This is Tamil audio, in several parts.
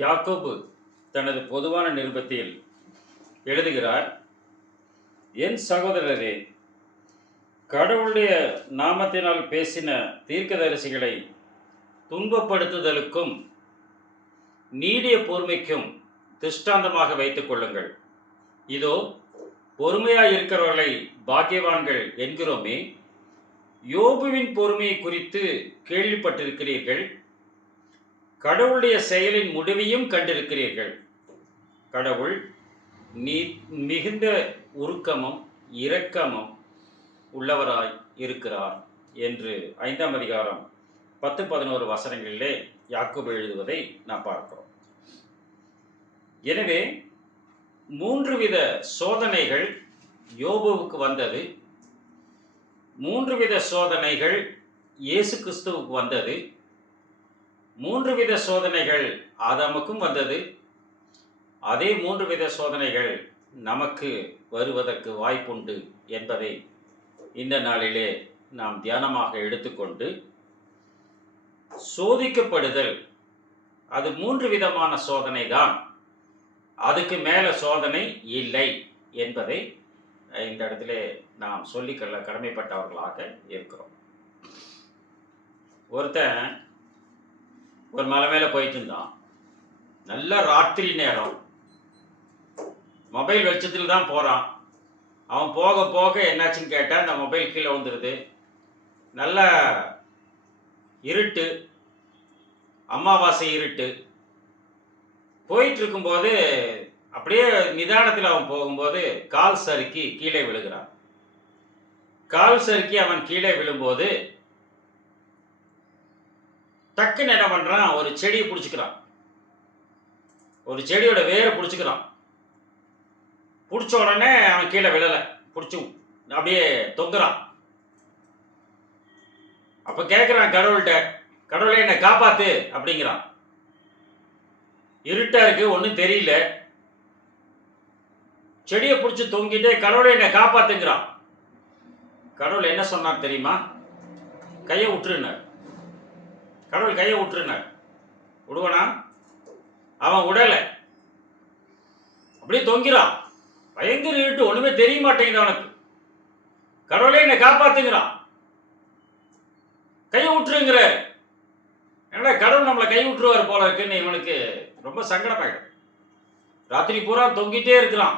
யாக்கோபு தனது பொதுவான நிருபத்தில் எழுதுகிறார், என் சகோதரரே, கடவுளுடைய நாமத்தினால் பேசின தீர்க்கதரிசிகளை துன்பப்படுத்துதலுக்கும் நீடிய பொறுமைக்கும் திஷ்டாந்தமாக வைத்துக் கொள்ளுங்கள். இதோ, பொறுமையாய் இருக்கிறவர்களை பாக்கியவான்கள் என்கிறோமே. யோபுவின் பொறுமையை குறித்து கேள்விப்பட்டிருக்கிறீர்கள். கடவுளுடைய செயலின் முடிவையும் கண்டிருக்கிறீர்கள். கடவுள் மிகுந்த உருக்கமும் இரக்கமும் உள்ளவராய் இருக்கிறார் என்று 5ஆம் அதிகாரம் 10-11 வசனங்களிலே யாக்கோபு எழுதுவதை நாம் பார்க்கிறோம். எனவே 3 வித சோதனைகள் யோபுவுக்கு வந்தது. 3 வித சோதனைகள் இயேசு கிறிஸ்துவுக்கு வந்தது. 3 வித சோதனைகள் ஆதாமுக்கும் வந்தது. அதே 3 வித சோதனைகள் நமக்கு வருவதற்கு வாய்ப்புண்டு என்பதை இந்த நாளிலே நாம் தியானமாக எடுத்துக்கொண்டு, சோதிக்கப்படுதல் அது 3 விதமான சோதனை தான், அதுக்கு மேல சோதனை இல்லை என்பதை இந்த இடத்துல நாம் சொல்லிக்கொள்ள கடமைப்பட்டவர்களாக இருக்கிறோம். ஒருத்தன் ஒரு மலை மேலே போயிட்டு இருந்தான். நல்ல ராத்திரி நேரம், மொபைல் வெளிச்சத்தில் தான் போகிறான். அவன் போக போக என்னாச்சுன்னு கேட்டால் அந்த மொபைல் கீழே வந்துடுது. நல்ல இருட்டு, அமாவாசை இருட்டு. போயிட்டு இருக்கும்போது அப்படியே நிதானத்தில் அவன் போகும்போது கால் சறுக்கி கீழே விழுகிறான். கால் சறுக்கி அவன் கீழே விழும்போது டக்குன்னு என்ன பண்ணுறான், ஒரு செடியை பிடிச்சிக்கிறான். ஒரு செடியோட வேரை பிடிச்சிக்கிறான். பிடிச்ச உடனே அவன் கீழே விழலை, பிடிச்சி அப்படியே தொங்குறான். அப்போ கேட்குறான் கடவுள்கிட்ட, கடவுளை என்னை காப்பாத்து அப்படிங்கிறான். இருட்டா இருக்கு, ஒன்றும் தெரியல. செடியை பிடிச்சி தொங்கிட்டே கடவுளை என்னை காப்பாத்துங்கிறான். கடவுள் என்ன சொன்னார் தெரியுமா? கையை விட்டுருனார். கடவுள் கையை விட்டுருனார். விடுவனா? அவன் விடலை, அப்படியே தொங்கிறான். பயங்கர இருட்டு, ஒண்ணுமே தெரிய மாட்டேங்குது அவனுக்கு. கடவுளே என்னை காப்பாத்துங்கிறான். கையை விட்டுருங்கிறாரு. ஏன்னா கடவுள் நம்மளை கை விட்டுருவார் போல இருக்குன்னு இவனுக்கு ரொம்ப சங்கடமாயிடும். ராத்திரி பூரா தொங்கிட்டே இருக்கிறான்.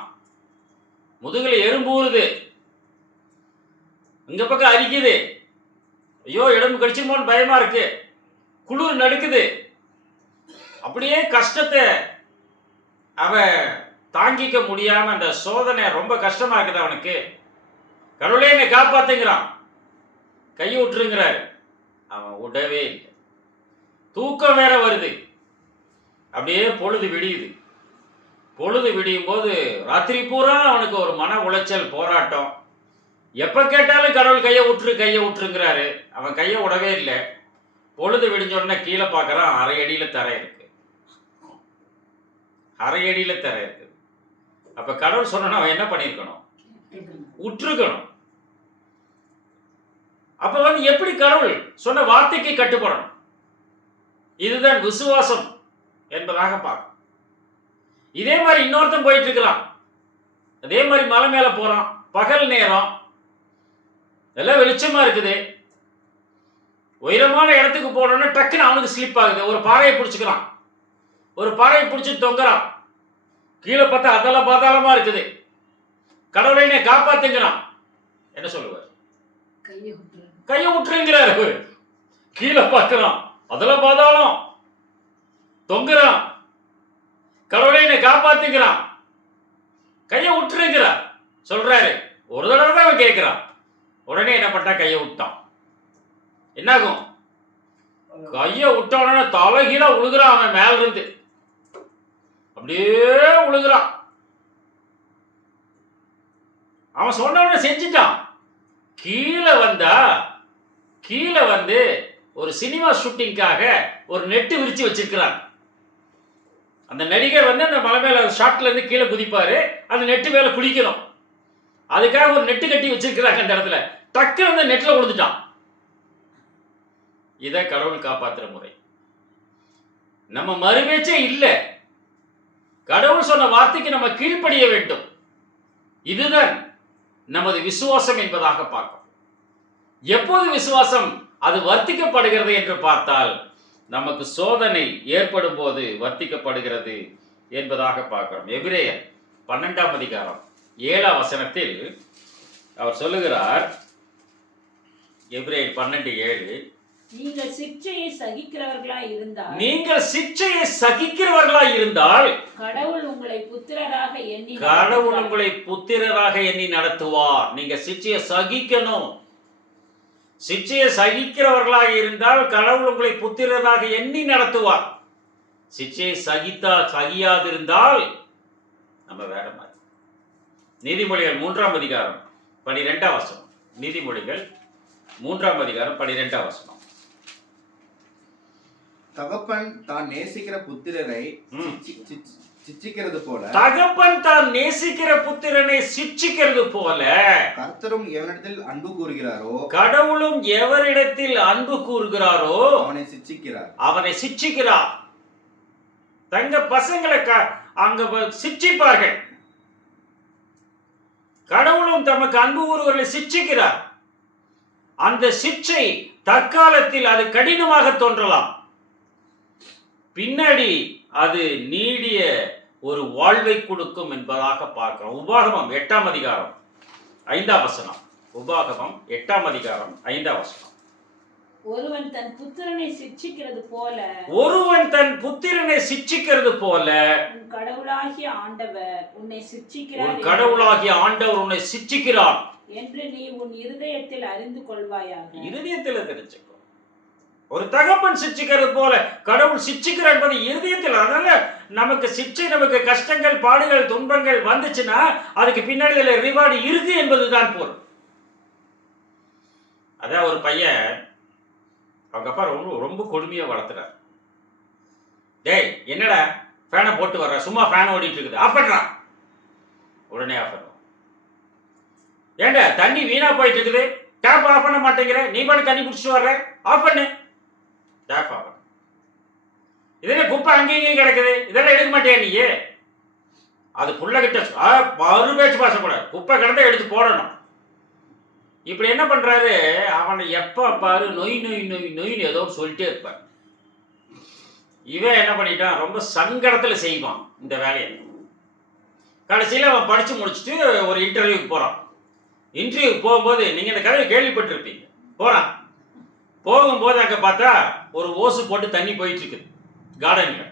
முதுகுல எறும்பூறுது, இங்க பக்கம் அரிக்குது. ஐயோ, எலும்பு கடிச்சுமோன்னு பயமா இருக்கு. குளிர் நடுக்குது. அப்படியே கஷ்டத்தை அவன் தாங்கிக்க முடியாம, அந்த சோதனை ரொம்ப கஷ்டமா இருக்குது அவனுக்கு. கடவுளே என்னை காப்பாத்துங்கிறான். கையை விட்டுருங்கிறாரு. அவன் விடவே இல்லை. தூக்கம் வேற வருது. அப்படியே பொழுது விடியுது. பொழுது விடியும் போது ராத்திரி பூரா அவனுக்கு ஒரு மன உளைச்சல், போராட்டம். எப்ப கேட்டாலும் கடவுள் கையை விட்டுருங்கிறாரு. அவன் கையை விடவே இல்லை. பொழுது விடிஞ்ச உடனே கீழே பார்க்கறான், அரை அடியில தரை இருக்கு. அரை அடியில தரை இருக்கு. அப்ப கடவுள் சொன்னா அவன் என்ன பண்ணிருக்கணும்? உற்றுக்கணும். அப்ப எப்படி கடவுள் சொன்ன வார்த்தைக்கு கட்டுப்படணும்? இதுதான் விசுவாசம் என்பதாக பார்க்கும். இதே மாதிரி இன்னொருத்தன் போயிட்டு இருக்கிறான். அதே மாதிரி மலை மேல போறான். பகல் நேரம், எல்லாம் வெளிச்சமா இருக்குது. உயரமான இடத்துக்கு போனோம்னா டக்குன்னு அவனுக்கு ஸ்லிப் ஆகுது. ஒரு பாறையை பிடிச்சிக்கிறான். ஒரு பாறையை பிடிச்சி தொங்குறான். கீழே பார்த்தா அதெல்லாம் பாதாளமா இருக்குது. கடவுளை என்னை காப்பாத்துங்கிறான். என்ன சொல்லுவார்? கையை விட்டுருங்கிறாரு. கீழே பார்க்கிறான், அதெல்லாம் பாதாளம். தொங்குறான். கடவுளை என்னை காப்பாத்துங்கிறான். கையை விட்டுருங்கிறார் சொல்றாரு. ஒரு தடவை தான் அவன் கேட்கிறான். உடனே என்ன பண்ணா? கையை விட்டான். என்னாகும்? கையை விட்ட உடனே தலைகீழ உழுகிறான். அவன் மேல இருந்து அப்படியே உழுகிறான். அவன் சொன்ன உடனே செஞ்சுட்டான். கீழே வந்து ஒரு சினிமா ஷூட்டிங்காக ஒரு நெட்டு விரிச்சு வச்சிருக்கிறான். அந்த நடிகர் அந்த மலை மேல ஷாட்ல இருந்து கீழே குதிப்பாரு. அந்த நெட்டு மேல குளிக்கணும். அதுக்காக ஒரு நெட்டு கட்டி வச்சிருக்கிறாங்க. அந்த இடத்துல டக்குன்னு அந்த நெட்ல விழுந்துட்டான். இதை கடவுள் காப்பாற்றுற முறை. நம்ம மறுபேச்சே இல்லை. கடவுள் சொன்ன வார்த்தைக்கு நம்ம கீழ்ப்படிய வேண்டும். இதுதான் நமது விசுவாசம் என்பதாக பார்க்கும். எப்போது விசுவாசம் அது வர்த்திக்கப்படுகிறது என்று பார்த்தால் நமக்கு சோதனை ஏற்படும் போது வர்த்திக்கப்படுகிறது என்பதாக பார்க்கிறோம். எபிரேயர் 12ஆம் அதிகாரம் 7ஆம் வசனத்தில் அவர் சொல்லுகிறார், எபிரேயர் 12:7, நீங்கள் சிற்சையை சகிக்கிறவர்களாய் இருந்தால் கடவுள் உங்களை புத்திரராக எண்ணி நடத்துவார். நீங்க சிற்சையை சகிக்கணும். சிற்சையை சகிக்கிறவர்களாக இருந்தால் கடவுள் உங்களை புத்திரராக எண்ணி நடத்துவார். சிற்சையை சகியாதிருந்தால் நம்ம வேற மாதிரி. நீதிமொழிகள் 3ஆம் அதிகாரம் 12ஆம் வசனம். நீதிமொழிகள் 3ஆம் அதிகாரம் 12ஆம் வசனம். தகப்பன் தான் நேசிக்கிற புத்திரரை சிட்சிக்கிறது போல, தகப்பன் தான் நேசிக்கிற புத்திரனை சிட்சிக்கிறது போல, கர்த்தரும் எவனிடத்தில் அன்பு கூறுகிறாரோ, கடவுளும் எவரிடத்தில் அன்பு கூறுகிறாரோ அவனை சிட்சிக்கிறார். தங்க பசங்களை அங்க சிட்சிப்பார்கள். கடவுளும் தமக்கு அன்பு கூறுவர்களை சிட்சிக்கிறார். அந்த சிட்சை தற்காலத்தில் அது கடினமாக தோன்றலாம், பின்னாடி அது நீடிய ஒரு வாழ்வை கொடுக்கும் என்பதாக பார்க்கிறோம். உபாகமம் 8ஆம் அதிகாரம் 5ஆம் வசனம். உபாகமம் 8ஆம் அதிகாரம் 5ஆம் வசனம். ஒருவன் தன் புத்திரனை சிட்சிக்கிறது போல உன் கடவுளாகிய ஆண்டவர் உன்னை சிட்சிக்கிறார் என்று நீ உன் இருதயத்தில் அறிந்து கொள்வாயாக. இருதயத்தில் தெரிஞ்சுக்கோ. ஒரு தகப்பன் சிட்சிக்கிறது போல கடவுள் சிட்சிக்கிறார் என்பது இருதயத்தில். அதனால நமக்கு சிட்சை, நமக்கு கஷ்டங்கள், பாடுகள், துன்பங்கள் வந்துச்சுன்னா அதுக்கு பின்னாடி ரிவார்டு இருக்கு என்பதுதான் பொருள். அதான் ஒரு பையன் அவங்க அப்பா ரொம்ப கொடுமையா வளர்த்துறார். டேய் என்னடா ஃபேனை போட்டு வர்ற, சும்மா ஃபேன் ஓடிட்டு இருக்குது, ஆஃப் பண்றான். உடனே ஆஃப் பண்ணுவோம். ஏண்டா தண்ணி வீணா போயிட்டு இருக்குது, டேப் ஆஃப் பண்ண மாட்டேங்கிற, நீ பாட்டு தண்ணி பிடிச்சிட்டு வர்ற, ஆஃப் பண்ணு. Tape off. இதெல்லாம் குப்பை அங்கேயும் கிடக்குது, இதெல்லாம் எடுக்க மாட்டியா நீ? அது புள்ளகிட்ட மறு பேச்சு பேசக்கூடாது, குப்பை கிடந்தா எடுத்து போடணும். இப்படி என்ன பண்றாரு, அவனை எப்ப பாரு நொய் நொய் நொய் நொய்னு ஏதோ சொல்லிட்டே இருப்பார். இவன் என்ன பண்ணிட்டான், ரொம்ப சங்கடத்துல செய்வான் இந்த வேலையை. கடைசியில் அவன் படிச்சு முடிச்சுட்டு ஒரு இன்டர்வியூக்கு போறான். இன்டர்வியூக்கு போகும்போது நீங்க இந்த கதையை கேள்விப்பட்டிருப்பீங்க. போறான், போகும்போது அங்க பார்த்தா ஒரு ஓசு போட்டு தண்ணி போயிட்டு இருக்குது கார்டன்ல.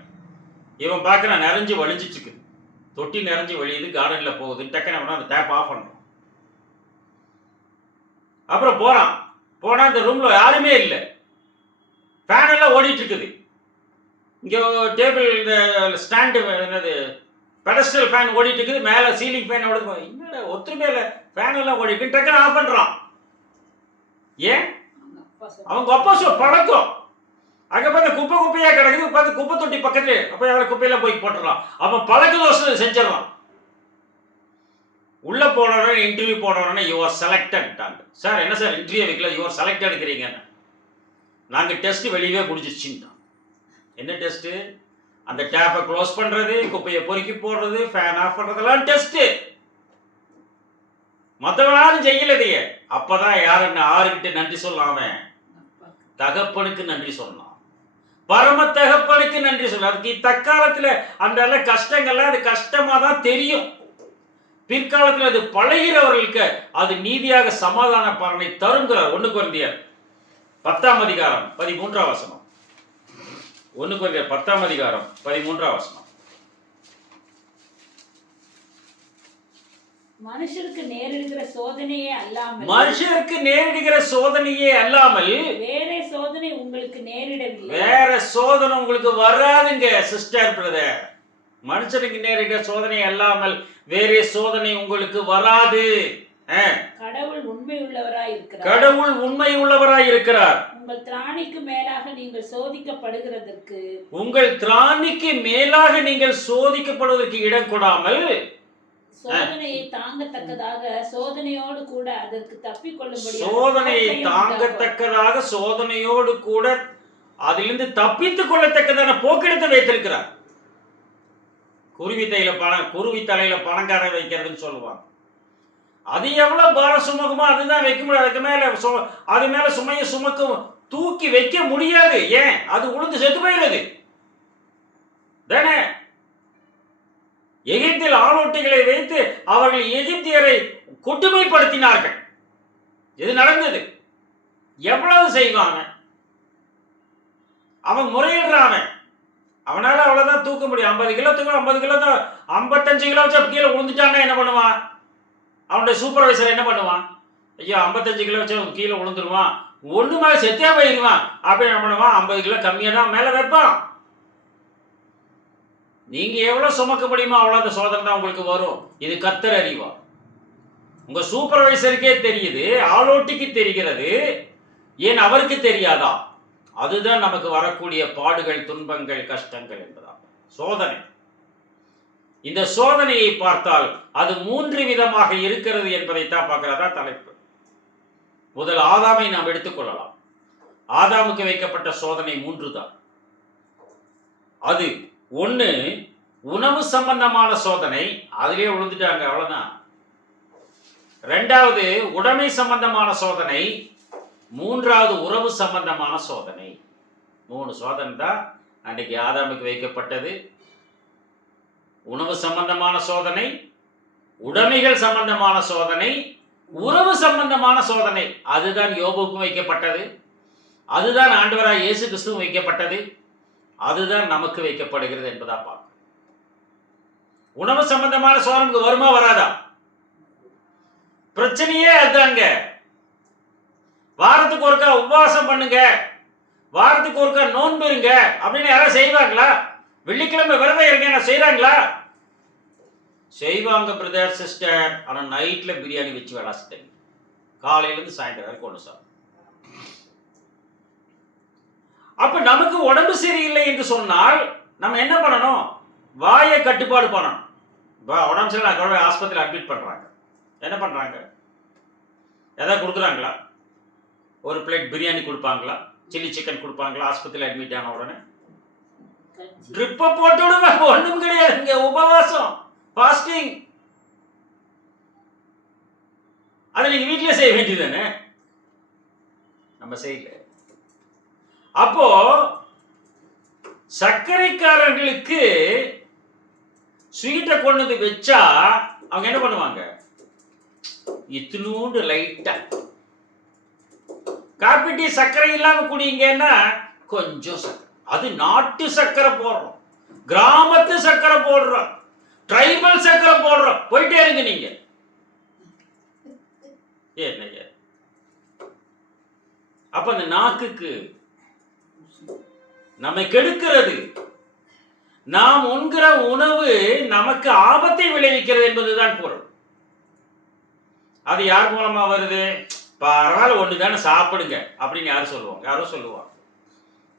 இவன் பார்க்க நிறைஞ்சு வலிஞ்சிட்டு இருக்குது, தொட்டி நிறைஞ்சு வழியுது, கார்டன்ல போகுது. டக்குன்னு அந்த டேப் ஆஃப் பண்றான். அப்புறம் போனா இந்த ரூம்ல யாருமே இல்லை, ஃபேன் எல்லாம் ஓடிட்டு இருக்குது. இங்க டேபிள் இந்த ஸ்டாண்டு என்னது பெடஸ்டல் ஃபேன் ஓடிட்டு இருக்குது, மேல சீலிங் ஃபேன் ஓடுது. என்னடா ஒத்துமே இல்லை, ஃபேன் எல்லாம் ஓடிட்டு, டக்குன்னு ஆஃப் பண்றான். ஏன்? அவங்க அப்பா பழக்கம். அங்க பார்த்து குப்பை குப்பையா கிடக்குது, பார்த்து குப்பை தொட்டி பக்கத்து, அப்ப அதில் குப்பையெல்லாம் போய் போட்டுடலாம். அப்ப பழக்க தோஷம் செஞ்சிடலாம். உள்ள போனோட இன்டர்வியூ போனோடனே யுவர் செலக்டட். சார் என்ன சார் இன்டர்வியூ வைக்கல, யுவர் செலக்டட் எடுக்கிறீங்க, நாங்க டெஸ்ட் வெளியவே முடிஞ்சிச்சுட்டான். என்ன டெஸ்ட்? அந்த டேப்பை க்ளோஸ் பண்றது, குப்பையை பொறுக்கி போடுறது, ஃபேன் ஆஃப் பண்றதெல்லாம் டெஸ்ட். மற்றவனாலும் செய்யலதையே. அப்பதான் யாருன்னு ஆறுகிட்ட நன்றி சொல்லாம தகப்பனுக்கு நன்றி சொல்லலாம், பரம தகப்பனுக்கு நன்றி சொல்ல. அதுக்கு தற்காலத்துல அந்த கஷ்டங்கள்லாம் அது கஷ்டமா தான் தெரியும். பிற்காலத்தில் அது பழகிறவர்களுக்கு அது நீதியாக சமாதான பலனை தருங்கிறார். 1 கொரிந்தியர் 10ஆம் அதிகாரம் 13ஆம் வசனம். 1 கொரிந்தியர் 10ஆம் அதிகாரம் 13ஆம் வசனம். மனுஷருக்கு நேரிடுகிற சோதனையே அல்லாமல் வேற சோதனை உங்களுக்கு நேரிடவில்லை. வேற சோதனை உங்களுக்கு வராதுங்க சிஸ்டர் பிரதர். மனுஷனுக்கு நேரிடுகிற சோதனை அல்லாமல் வேற சோதனை உங்களுக்கு வராது. கடவுள் உண்மை உள்ளவராய் இருக்கிறார். உங்கள் திராணிக்கு மேலாக நீங்கள் சோதிக்கப்படுவதற்கு இடம் கொடாமல் சோதனையை தாங்கத்தக்கதாக சோதனையோடு கூட அதற்கு அதிலிருந்து தப்பித்துக் கொள்ளத்தக்கதான போக்கெடுத்து வைத்திருக்கிறார். குருவி தலையில பணங்காரை வைக்கிறதுன்னு சொல்லுவாங்க. அது எவ்வளவு பாரம் சுமக்குமோ அதுதான் வைக்க முடியாது. அதுக்கு மேல அது மேல சுமையை சுமக்க தூக்கி வைக்க முடியாது. ஏன்? அது உளுந்து செத்து போயிடுது தானே. எகிப்தில் ஆளோட்டிகளை வைத்து அவர்கள் எகிப்தியரை கொடுமைப்படுத்தினார்கள். இது நடந்தது. எவ்வளவு செய்வாங்க? அவன் முறையிடுறான். அவனால அவ்வளவுதான் தூக்க முடியும். 50 கிலோ தூக்க 50 கிலோ தான் 55 கிலோ வச்சு கீழே விழுந்துட்டான்னா என்ன பண்ணுவான்? அவனுடைய சூப்பர்வைசர் என்ன பண்ணுவான்? ஐயோ 55 கிலோ வச்சு கீழே விழுந்துருவான், ஒண்ணு மேல செத்தே போயிடுவான் அப்படின்னு என்ன பண்ணுவான்? 50 கிலோ கம்மியா தான் மேல வைப்பான். நீங்க எவ்வளவு சுமக்க முடியுமோ அவ்வளவு சோதனை தான் உங்களுக்கு வரும். இது கர்த்தர் அறிவா. உங்க சூப்பர்வைசருக்கே தெரியுது, ஆளோட்டிக்கு தெரிகிறது, ஏன் அவருக்கு தெரியாதா? அதுதான் நமக்கு வரக்கூடிய பாடுகள், துன்பங்கள், கஷ்டங்கள் என்பதா சோதனை. இந்த சோதனையை பார்த்தால் அது 3 விதமாக இருக்கிறது என்பதைத்தான் பார்க்கிறதா தலைப்பு. முதல் ஆதாமை நாம் எடுத்துக்கொள்ளலாம். ஆதாமுக்கு வைக்கப்பட்ட சோதனை 3 தான். அது ஒண்ணு உணவு சம்பந்தமான சோதனை, அதிலே விழுந்துட்டாங்க, அவ்வளவுதான். 2வது உடைமை சம்பந்தமான சோதனை, 3வது உறவு சம்பந்தமான சோதனை. 3 சோதனை தான் அன்றைக்கு ஆதாமுக்கு வைக்கப்பட்டது. உணவு சம்பந்தமான சோதனை, உடைமைகள் சம்பந்தமான சோதனை, உறவு சம்பந்தமான சோதனை. அதுதான் யோபுக்கும் வைக்கப்பட்டது. அதுதான் ஆண்டவராய் இயேசு கிறிஸ்துவும் வைக்கப்பட்டது. அதுதான் நமக்கு வைக்கப்படுகிறது என்பதா பார்க்க. உணவு சம்பந்தமான சோதனை வருமா வராதா? பிரச்சனையே அதுதாங்க. வாரத்துக்கு ஒருக்கா உபவாசம் பண்ணுங்க, வாரத்துக்கு ஒருக்கா நோன்பு இருங்க அப்படின்னு யாராவது செய்வாங்களா? வெள்ளிக்கிழமை விரதம் இருங்க செய்யறாங்களா? செய்வாங்க பிரதர் சிஸ்டர். ஆனா நைட்ல பிரியாணி வச்சு விளாசிட்டேன், காலையில இருந்து சாயந்தரம் வரைக்கும் ஒன்று சார். அப்ப நமக்கு உடம்பு சரியில்லை என்று சொன்னால் நம்ம என்ன பண்ணணும்? வாயை கட்டுப்பாடு பண்ணணும். உடம்பு சரியில்லை ஆஸ்பத்திரியில் அட்மிட் பண்றாங்க, என்ன பண்றாங்க? ஏதாவது கொடுக்குறாங்களா? ஒரு பிளேட் பிரியாணி கொடுப்பாங்களா? சில்லி சிக்கன் கொடுப்பாங்களா? ஆஸ்பத்திரியில் அட்மிட் ஆன உடனே ட்ரிப்பை போட்டு விடுவாங்க. ஒண்ணும் கிடையாதுங்க, உபவாசம், ஃபாஸ்டிங். அதை நீங்க வீட்டிலே செய்ய வேண்டியதுதானே, நம்ம செய்யல. அப்போ சர்க்கரைக்காரர்களுக்கு ஸ்வீட்டை கொண்டு வந்து வச்சா அவங்க என்ன பண்ணுவாங்க? இத்தினூண்டு லைட்டா காப்பி டீ சர்க்கரை இல்லாம குடிங்கன்னா கொஞ்சம் சர்க்கரை, அது நாட்டு சர்க்கரை போடுறோம், கிராமத்து சர்க்கரை போடுறோம், ட்ரைபல் சர்க்கரை போடுறோம், போயிட்டே இருங்க நீங்க. ஏன் அப்ப அந்த நாக்குக்கு நம்மை கெடுக்கிறது. நாம் உண்கிற உணவு நமக்கு ஆபத்தை விளைவிக்கிறது என்பதுதான் பொருள். அது யார் மூலமா வருது? பரவாயில்ல ஒண்ணுதானே சாப்பிடுங்க அப்படின்னு யாரும் சொல்லுவாங்க? யாரோ சொல்லுவாங்க.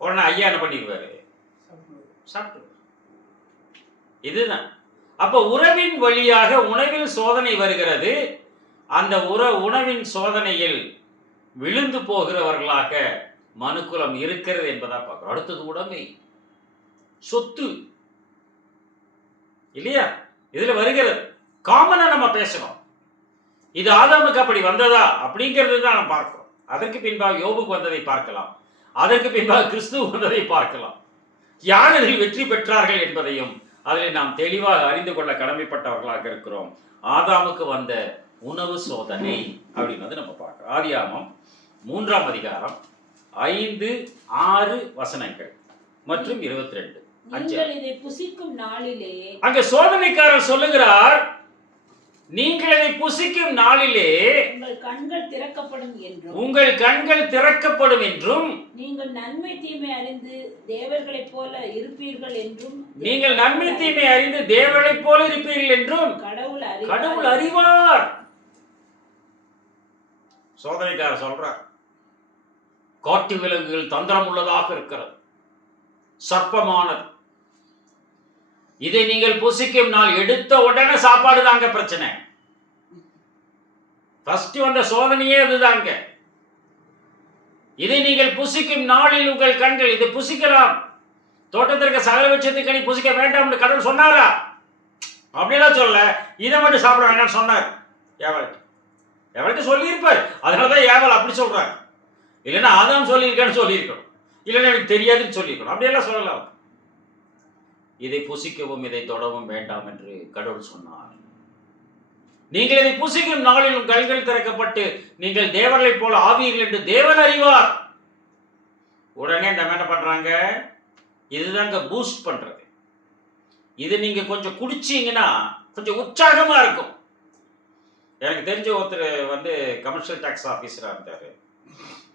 உடனே ஐயா என்ன பண்ணிடுவாரு? சாப்பிட்டு. இதுதான். அப்ப உறவின் வழியாக உணவில் சோதனை வருகிறது. அந்த உணவின் சோதனையில் விழுந்து போகிறவர்களாக மனுக்குலம் இருக்கிறது என்பதா பார்க்கிறோம். அடுத்தது உடைமை, சொத்து இல்லையா? இதுல வருகிறது. காமனா நம்ம பேசணும். இது ஆதாமுக்கு அப்படி வந்ததா அப்படிங்கிறது தான் நம்ம பார்க்கிறோம். அதற்கு பின்பாக யோபுக்கு வந்ததை பார்க்கலாம், அதற்கு பின்பாக கிறிஸ்துவ வந்ததை பார்க்கலாம். யார் அதில் வெற்றி பெற்றார்கள் என்பதையும் அதில் நாம் தெளிவாக அறிந்து கொள்ள கடமைப்பட்டவர்களாக இருக்கிறோம். ஆதாமுக்கு வந்த உணவு சோதனை அப்படின்னு நம்ம பார்க்கிறோம். ஆதியாகமம் 3ஆம் அதிகாரம் 5, 6 வசனங்கள் மற்றும் 22. நீங்கள் இதை புசிக்கும் நாளிலே, அங்க சோதனைக்காரர் சொல்லுகிறார், நீங்கள் இதை புசிக்கும் நாளிலே உங்கள் கண்கள் திறக்கப்படும் என்றும், உங்கள் கண்கள் திறக்கப்படும் என்றும், நீங்கள் நன்மை தீமை அறிந்து தேவர்களைப் போல இருப்பீர்கள் என்றும், நீங்கள் நன்மை தீமை அறிந்து தேவர்களைப் போல இருப்பீர்கள் என்றும் கடவுள் அறிவார். சோதனைக்காரர் சொல்றார், காட்டு விலங்குகள் தந்திரம் உள்ளதாக இருக்கிறது, சர்ப்பமானது. இதை நீங்கள் புசிக்கும் நாள் எடுத்த உடனே சாப்பாடு தாங்க பிரச்சனை. ஃபர்ஸ்ட் வந்த சோதனையே அதுதாங்க. இதை நீங்கள் புசிக்கும் நாளில் உங்கள் கண்கள், இதை புசிக்கலாம். தோட்டத்திற்கு சகல விருட்சத்து கனி புசிக்க வேண்டாம் என்று கடவுள் சொன்னாரா? அப்படிலாம் சொல்ல, இதை மட்டும் சாப்பிட வேண்டாம்னு சொன்னார் ஏவலுக்கு. ஏவலுக்கு சொல்லியிருப்பார், அதனாலதான் ஏவல் அப்படி சொல்றாரு. இல்லைன்னா ஆதாம் சொல்லியிருக்கேன்னு சொல்லியிருக்கணும், இல்லைன்னா எனக்கு தெரியாதுன்னு சொல்லியிருக்கணும். அப்படியெல்லாம் சொல்லலாம். இதை புசிக்கவும் இதை தொடவும் வேண்டாம் என்று கடவுள் சொன்னார். நீங்கள் இதை புசிக்கும் நாளில் உங்கள் கண்கள் திறக்கப்பட்டு நீங்கள் தேவர்களைப் போல ஆவீர்கள் என்று தேவன் அறிவார். உடனே நம்ம என்ன பண்றாங்க? இதுதாங்க பூஸ்ட் பண்றது. இது நீங்க கொஞ்சம் குடிச்சீங்கன்னா கொஞ்சம் உற்சாகமா இருக்கும். எனக்கு தெரிஞ்ச ஒருத்தர் கமர்ஷியல் டாக்ஸ் ஆஃபீஸராக இருந்தார்.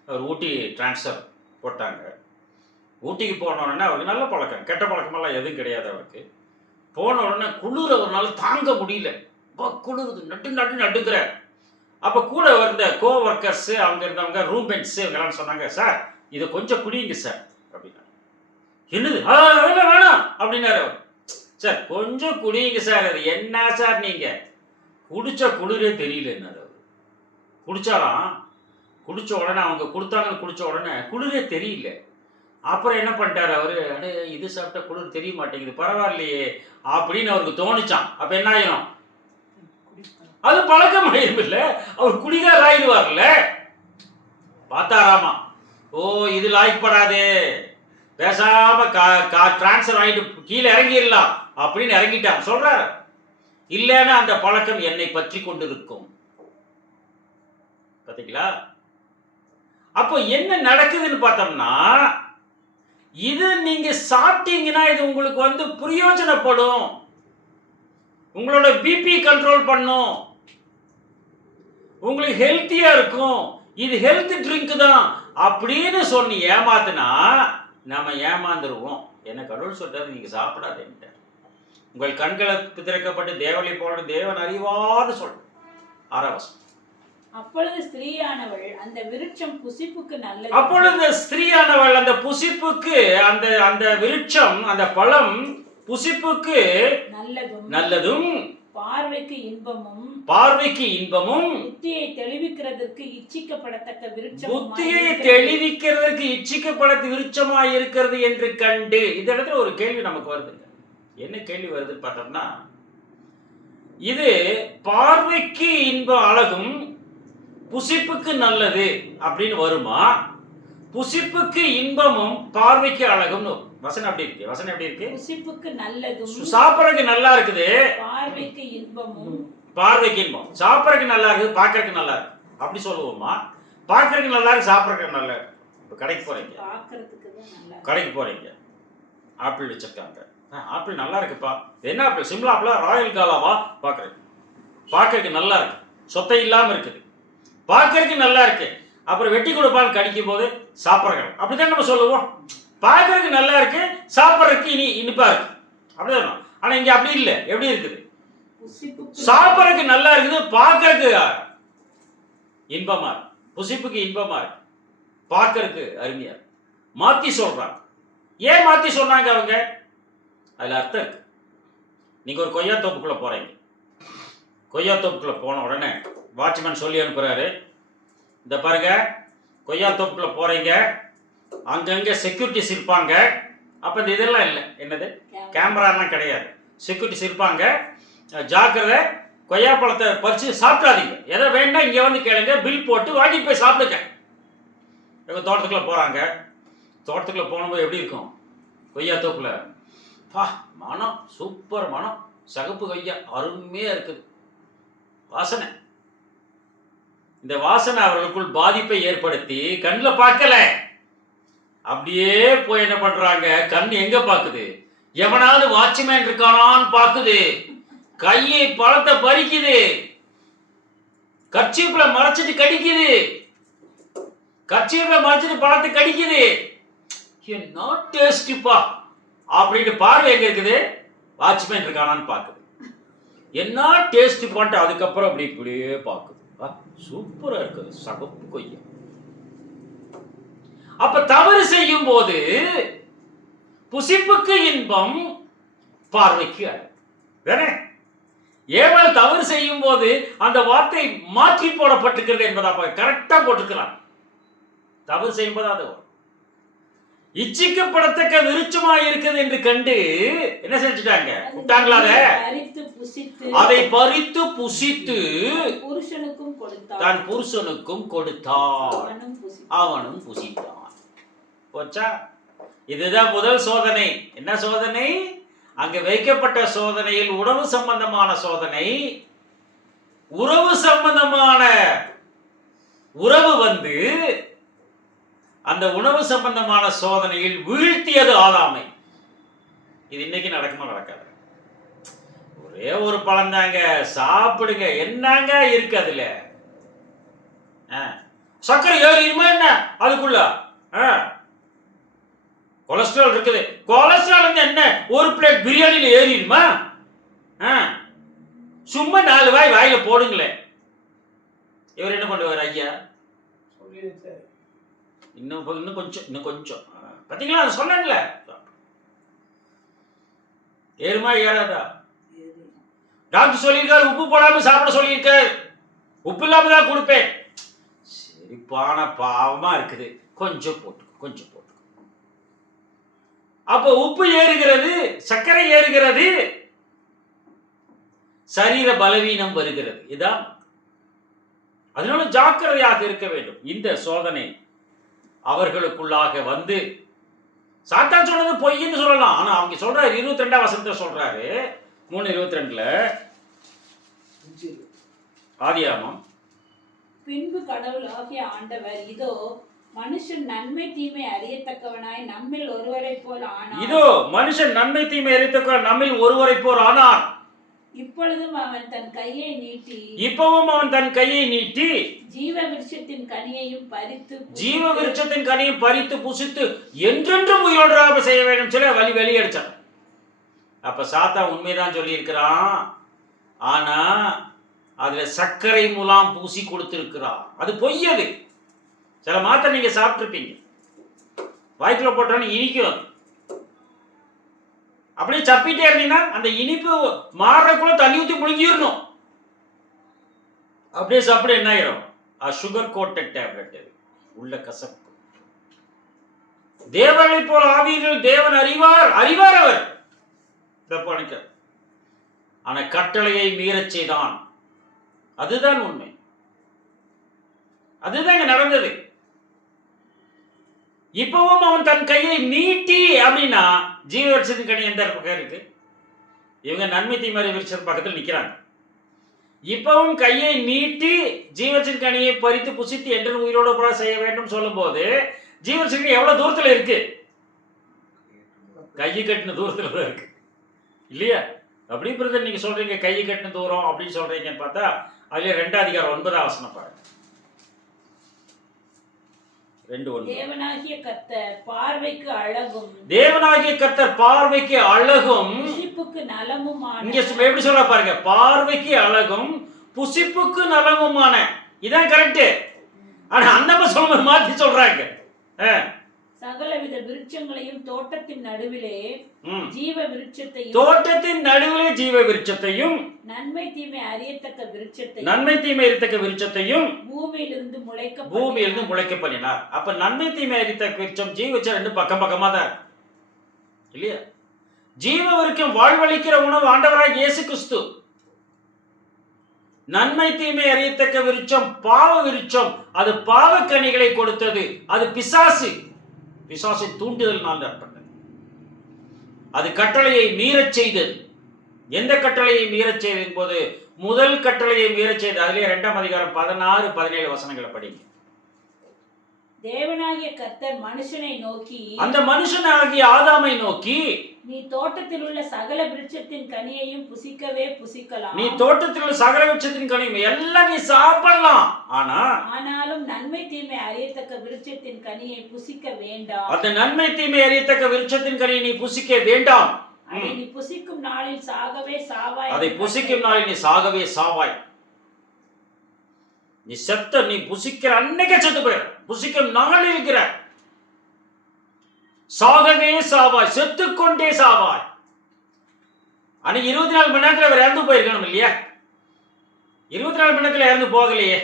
அவர் ஊட்டி டிரான்ஸ்ஃபர் போட்டாங்க. ஊட்டிக்கு போன உடனே அவருக்கு நல்ல பழக்கம், கெட்ட பழக்கமெல்லாம் எதுவும் கிடையாது. அவருக்கு போன உடனே குளிர ஒரு நாள் தாங்க முடியல, குளிருது, நட்டுங்கிற. அப்போ கூட வந்த கோ ஒர்க்கர்ஸு, அவங்க இருந்தவங்க ரூம்மேட்ஸு இவங்கெல்லாம் சொன்னாங்க, சார் இதை கொஞ்சம் குடிங்க சார் அப்படின்னா. என்னது வேணாம் அப்படின்னாரு அவர். சார் கொஞ்சம் குடிங்க சார். அது என்ன சார் நீங்கள் குடிச்ச குளிரே தெரியலன்னாரு அவர். குடிச்சாலாம், குடிச்ச உடனே அவங்க கொடுத்தாங்கன்னு குடிச்ச உடனே குளிரே தெரியல. அப்புறம் என்ன பண்ணிட்டாரு அவரு, அடே இது சாப்பிட்டா குளிர் தெரிய மாட்டேங்குது, பரவாயில்லையே அப்படின்னு அவருக்கு தோணுச்சான். அப்ப என்ன ஆயிரும்? அது பழக்கம் ஆயிரும். இல்ல அவர் குடிகார ஆயிடுவார்ல. பார்த்தாராமா, ஓ இது லாய்க்கப்படாது, பேசாம டிரான்ஸ்ஃபர் ஆகிட்டு கீழே இறங்கிடலாம் அப்படின்னு இறங்கிட்டான் சொல்றாரு. இல்லைன்னா அந்த பழக்கம் என்னை பற்றி கொண்டிருக்கும். பாத்தீங்களா? அப்போ என்ன நடக்குதுன்னு பார்த்தோம்னா, இது நீங்க சாப்பிட்டீங்கன்னா இது உங்களுக்கு பிரயோஜனப்படும், உங்களோட பிபி கண்ட்ரோல் பண்ணும், உங்களுக்கு ஹெல்த்தியா இருக்கும், இது ஹெல்த் ட்ரிங்க் தான் அப்படின்னு சொல்லி ஏமாத்தினா நம்ம ஏமாந்துருவோம். என்ன கடவுள் சொல்றாரு, நீங்க சாப்பிடாதேன்ட்டு. உங்கள் கண்களை திறக்கப்பட்டு தேவனை போல தேவன் அறிவான்னு சொல்ற 6ஆம் வசனம். அப்பொழுது ஸ்திரீயானவள் அந்த விருட்சம் புசிப்புக்கு நல்லது. அப்பொழுது ஸ்திரீயானவள் அந்த புசிப்புக்கு, அந்த அந்த விருட்சம், அந்த பழம் புசிப்புக்கு நல்லதும் பார்வைக்கு இன்பமும் புத்தியை தெளிவிக்கிறதற்கு இச்சிக்கப்படத்தக்க விருட்சமாய் இருக்கிறது என்று கண்டு. இந்த இடத்துல ஒரு கேள்வி நமக்கு வருதுங்க. என்ன கேள்வி வருதுன்னு பார்த்தோம்னா, இது பார்வைக்கு இன்ப அழகும் புசிப்புக்கு நல்லது அப்படின்னு வருமா? புசிப்புக்கு இன்பமும் பார்வைக்கு அழகும் வசனம் அப்படி இருக்கு. வசனம் எப்படி இருக்கு? புசிப்புக்கு நல்லதும், சாப்பிடறதுக்கு நல்லா இருக்குது, பார்வைக்கு இன்பமும். பார்வைக்கு இன்பம், சாப்பிடறதுக்கு நல்லா இருக்குது, பார்க்கறதுக்கு நல்லா இருக்கு அப்படி சொல்லுவோமா? பார்க்கறதுக்கு நல்லா இருக்கு, சாப்பிடறதுக்கு நல்லா இருக்கு. இப்போ கடைக்கு போறீங்க, கடைக்கு போறீங்க, ஆப்பிள் வச்சிருக்காங்க. ஆப்பிள் நல்லா இருக்குப்பா. என்ன ஆப்பிள்? சிம்லா ஆப்பிளா, ராயல் காலாவா? பார்க்கறதுக்கு நல்லா இருக்கு, சொத்தை இல்லாம இருக்குது, பார்க்கறதுக்கு நல்லா இருக்கு. அப்புறம் வெட்டி கொடுப்பான்னு கடிக்கும் போது சாப்பிட்றோம், அப்படிதான் நம்ம சொல்லுவோம். பார்க்கறதுக்கு நல்லா இருக்கு, சாப்பிட்றதுக்கு இனிப்பா இருக்கு, அப்படிதான். ஆனா இங்க அப்படி இல்லை. எப்படி இருக்குது? சாப்பிட்றதுக்கு நல்லா இருக்குது, பார்க்கறதுக்கு இன்பமா இருக்கு. புசிப்புக்கு இன்பமா இருக்கு, பார்க்கறதுக்கு அருமையா இருக்கு. மாத்தி சொல்றாங்க. ஏன் மாத்தி சொன்னாங்க அவங்க? அதுல அர்த்தம் இருக்கு. நீங்க ஒரு கொய்யா தோப்புக்குள்ள போறீங்க. கொய்யா தோப்புக்குள்ள போன உடனே வாட்ச்மேன் சொல்லி அனுப்புறாரு, இந்த பாருங்க கொய்யா தோப்புக்குள்ள போறீங்க, அங்கங்க செக்யூரிட்டிஸ் இருப்பாங்க. அப்ப இந்த இதெல்லாம் இல்லை, என்னது கேமராலாம் கிடையாது, செக்யூரிட்டிஸ் இருப்பாங்க, ஜாக்கிரதை, கொய்யா பழத்தை பறிச்சு சாப்பிடாதீங்க, எதை வேணா இங்க வந்து கேளுங்க, பில் போட்டு வாங்கிட்டு போய் சாப்பிடுங்க. இவங்க தோட்டத்துக்குள்ள போறாங்க. தோட்டத்துக்குள்ள போனபோது எப்படி இருக்கும்? கொய்யா தோப்புல மனம், சூப்பர் மனம், சகப்பு கொய்யா அருமையா இருக்குது, வாசனை. இந்த வாசனை அவர்களுக்குள் பாதிப்பை ஏற்படுத்தி கண்ணில் பார்க்கல, அப்படியே போய் என்ன பண்றாங்க, கண் எங்க பாக்குது? எவனாவது வாட்ச்மேன் இருக்கானான்னு பாக்குது, கையை பழத்தை பறிக்குது, கர்ச்சீப்ல மறைச்சிட்டு கடிக்குது, கர்ச்சீப்ல மறைச்சிட்டு பழத்தை கடிக்குது. என்ன டேஸ்டிப்பா அப்படின்னு பார்வை எங்க இருக்குது? வாட்ச்மேன் இருக்கானான்னு பாக்குது. என்ன டேஸ்ட் பண்ணிட்டு அதுக்கப்புறம் அப்படி இப்படியே பாக்குது, சூப்பரா இருக்குது, சகப்பு கொய்யா. அப்ப தவறு செய்யும் போது புசிப்புக்கு இன்பம், பார்வைக்கு அழகு. ஏவல் தவறு செய்யும் போது அந்த வார்த்தை மாற்றி போடப்பட்டிருக்கிறது என்பதா கரெக்டா போட்டுக்கிறான். தவறு செய்யும்போது அது வரும். இச்சிக்கப்படத்தக்க விருட்சமாய் இருக்குது என்று கண்டு என்ன செஞ்சுட்டாங்க? விட்டாங்களா? அதை பறித்து புசித்து புருஷனுக்கும் கொடுத்தான், தன் புருஷனுக்கும் கொடுத்தான், அவனும் புசித்தான். போச்சா? இதுதான் முதல் சோதனை. என்ன சோதனை? அங்கு வைக்கப்பட்ட சோதனையில் உணவு சம்பந்தமான சோதனை. உறவு சம்பந்தமான உறவு வந்து அந்த உணவு சம்பந்தமான சோதனையில் வீழ்த்தியது ஆதாமை. இது இன்னைக்கு நடக்குமா? நடக்காது. ஒரே ஒரு பழம் தாங்க, சாப்பிடுங்க, என்னங்க இருக்கு அதுல? சர்க்கரை ஏறிடுமா என்ன அதுக்குள்ள? கொலஸ்ட்ரால் இருக்குது. கொலஸ்ட்ரால் வந்து என்ன ஒரு பிளேட் பிரியாணியில ஏறிடுமா? சும்மா 4 வாய் வாயில போடுங்களேன். இவர் என்ன பண்ணுவார் ஐயா? இன்னும் கொஞ்சம் பாத்தீங்களா? சொன்னேன்ல, ஏறுமா ஏறாதா? டாக்டர் சொல்லியிருக்காரு உப்பு போடாம சாப்பிட சொல்லியிருக்காரு, உப்பு இல்லாம தான் கொடுப்பேன். சரிப்பான பாவமா இருக்குது, கொஞ்சம் போட்டு. அப்ப உப்பு ஏறுகிறது, சர்க்கரை ஏறுகிறது, சரீர பலவீனம் வருகிறது. இதான். அதனால ஜாக்கிரதையாக இருக்க வேண்டும். இந்த சோதனை அவர்களுக்குள்ளாக வந்து சாத்தான் சொன்னது பொய்ன்னு சொல்லலாம். ஆனா அவங்க சொல்றாரு 22ஆம் வசனத்தை சொல்றாரு, 3:22 ஆதியாகமம். பின்பு கடவுள் ஆகிய ஆண்டவர், இதோ மனுஷன் நன்மை தீமை அறியத்தக்கவனாய் நம்மில் ஒருவரை போல் ஆனான். இதோ மனுஷன் நன்மை தீமை அறியத்தக்கவன் நம்மில் ஒருவரை போல் ஆனான். இப்பொழுதும் அவன் தன் கையை நீட்டி ஜீவ விருட்சத்தின் கனியையும் பறித்து புசித்து என்றென்றும் உயிரோடு செய்ய வேண்டும் சில வெளியடிச்சான். அப்ப சாத்தா உண்மைதான் சொல்லி இருக்கிறான். ஆனா அதுல சர்க்கரை முலாம் பூசி கொடுத்திருக்கிறான். அது பொய்யது. சில மாத்திரை நீங்க சாப்பிட்டுருப்பீங்க, வாய்க்குள்ள போட்டோன்னு இனிக்கும். அப்படியே சப்பிட்டே இருந்தீங்கன்னா அந்த இனிப்பு மாறக்குள்ள தண்ணி ஊற்றி முழுங்கிடணும். அப்படியே சாப்பிட என்ன ஆயிரும்? சுகர் கோட்டட் டேப்லெட் உள்ள கசப்பு. தேவனை போல ஆவீர்கள், தேவன் அறிவார் அவர் தப்பானிக்க. ஆனா கட்டளையை மீறச் செய்தான். அதுதான் உண்மை. அதுதான் இங்க நடந்தது. இப்பவும் அவன் தன் கையை நீட்டி அப்படின்னா ஜீவ விருட்சத்தின் கனி எந்த பக்கம் இருக்கு? இவங்க நன்மை தீமை விருட்சத்தின் பக்கத்தில் நிற்கிறாங்க. இப்பவும் கையை நீட்டி ஜீவத்தின் கனியை பறித்து புசித்து என்று உயிரோடு போல செய்ய வேண்டும் சொல்லும் போது ஜீவத்தின் எவ்வளவு தூரத்துல இருக்கு? கையை கட்டின தூரத்துல தான் இருக்கு இல்லையா? அப்படி பிரதர் நீங்க சொல்றீங்க கையை கட்டின தூரம் அப்படின்னு சொல்றீங்கன்னு பார்த்தா அதுல 2 அதிகாரம் 9ஆம் வசனம் பாருங்க. தேவனாகிய கர்த்தர் பார்வைக்கு அழகும் புசிப்புக்கு நலமுமான. இங்க எப்படி சொல்ற பாருங்க, பார்வைக்கு அழகும் புசிப்புக்கு நலமுமான. இதான் கரெக்ட். ஆனா அந்த சொல்லும்போது மாத்தி சொல்றாங்க. சகலவித விருட்சங்களையும் தோட்டத்தின் நடுவிலே ஜீவ விருட்சத்தையும் நன்மை தீமை அறியத்தக்க விருட்சத்தையும் பூமியிலிருந்து முளைக்க பண்ணினார். அப்ப நன்மை தீமை அறியத்தக்க விருட்சம் ஜீவ விருட்சம் 2 பக்கமா தான் இல்லையா? ஜீவ விருட்சம் வாழ்வளிக்கிற உணவு ஆண்டவராகிய இயேசு கிறிஸ்து. நன்மை தீமை அறியத்தக்க விருட்சம் பாவ விருட்சம். அது பாவ கனிகளை கொடுத்தது. அது பிசாசை தூண்டுதல் ஏற்பட்டது. அது கட்டளையை மீறச் செய்தது. எந்த கட்டளையை மீறச் செய்தது போது முதல் கட்டளையை மீறச் செய்தது. அதிலே 2ஆம் அதிகாரம் 16, 17 வசனங்களை படிங்க. தேவனாகிய கர்த்தர் மனுஷனை நோக்கி, அந்த மனுஷனாகிய ஆதாமை நோக்கி, நீ தோட்டத்தில் உள்ள சகல விருட்சத்தின் கனியையும் புசிக்கலாம். நீ தோட்டத்தில் உள்ள சகல விருட்சத்தின் கனியும் எல்லாம் நீ சாப்பிடலாம். ஆனாலும் நன்மை தீமை அறியத்தக்க விருட்சத்தின் கனியை புசிக்க வேண்டாம். அந்த நன்மை தீமை அறியத்தக்க விருட்சத்தின் கனியை நீ புசிக்க வேண்டாம். அதை நீ புசிக்கும் நாளில் சாகவே சாவாய். அதை புசிக்கும் நாளில் நீ சாகவே சாவாய். நீ நீ புசிக்கிற அன்னைக்கே செத்து போயிரு. புசிக்கும் நாளில் இருக்கிற சாகவே சாவாய், செத்துக்கொண்டே சாவாய். அன்னைக்கு 24 மணி நேரத்தில் அவர் இறந்து போயிருக்கணும் இல்லையா? 24 மணி நேரத்தில் இறந்து போகலையே.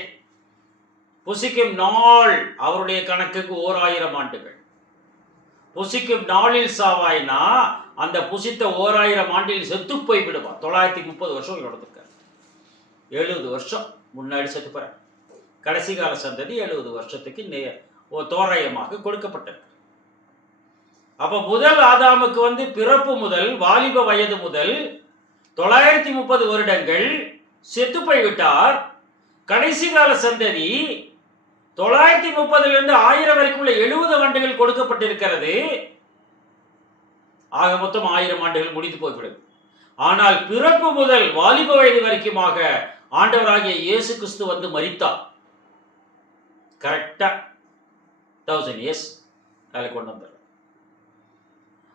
புசிக்கும் நாள் அவருடைய கணக்குக்கு 1000 ஆண்டுகள். புசிக்கும் நாளில் சாவாய்னா அந்த புசித்த 1000 ஆண்டில் செத்து போய் விடுவான். 930 வருஷம் நடந்திருக்காரு. 70 வருஷம் முன்னாடி செத்து போற. கடைசி கால சந்ததி 70 வருஷத்துக்கு தோராயமாக கொடுக்கப்பட்டது. அப்ப முதல் ஆதாமுக்கு பிறப்பு முதல் வாலிப வயது முதல் 930 வருடங்கள் செத்து போய்விட்டார். கடைசி கால சந்ததி 930 1000 வரைக்கும் உள்ள 70 ஆண்டுகள் கொடுக்கப்பட்டிருக்கிறது. ஆக மொத்தம் 1000 ஆண்டுகள் முடிந்து போய்விடும். ஆனால் பிறப்பு முதல் வாலிப வயது வரைக்குமாக ஆண்டவராகிய இயேசு கிறிஸ்து மரித்தார். கரெக்டா 1000 இயர்ஸ் அதை கொண்டு வந்தார்.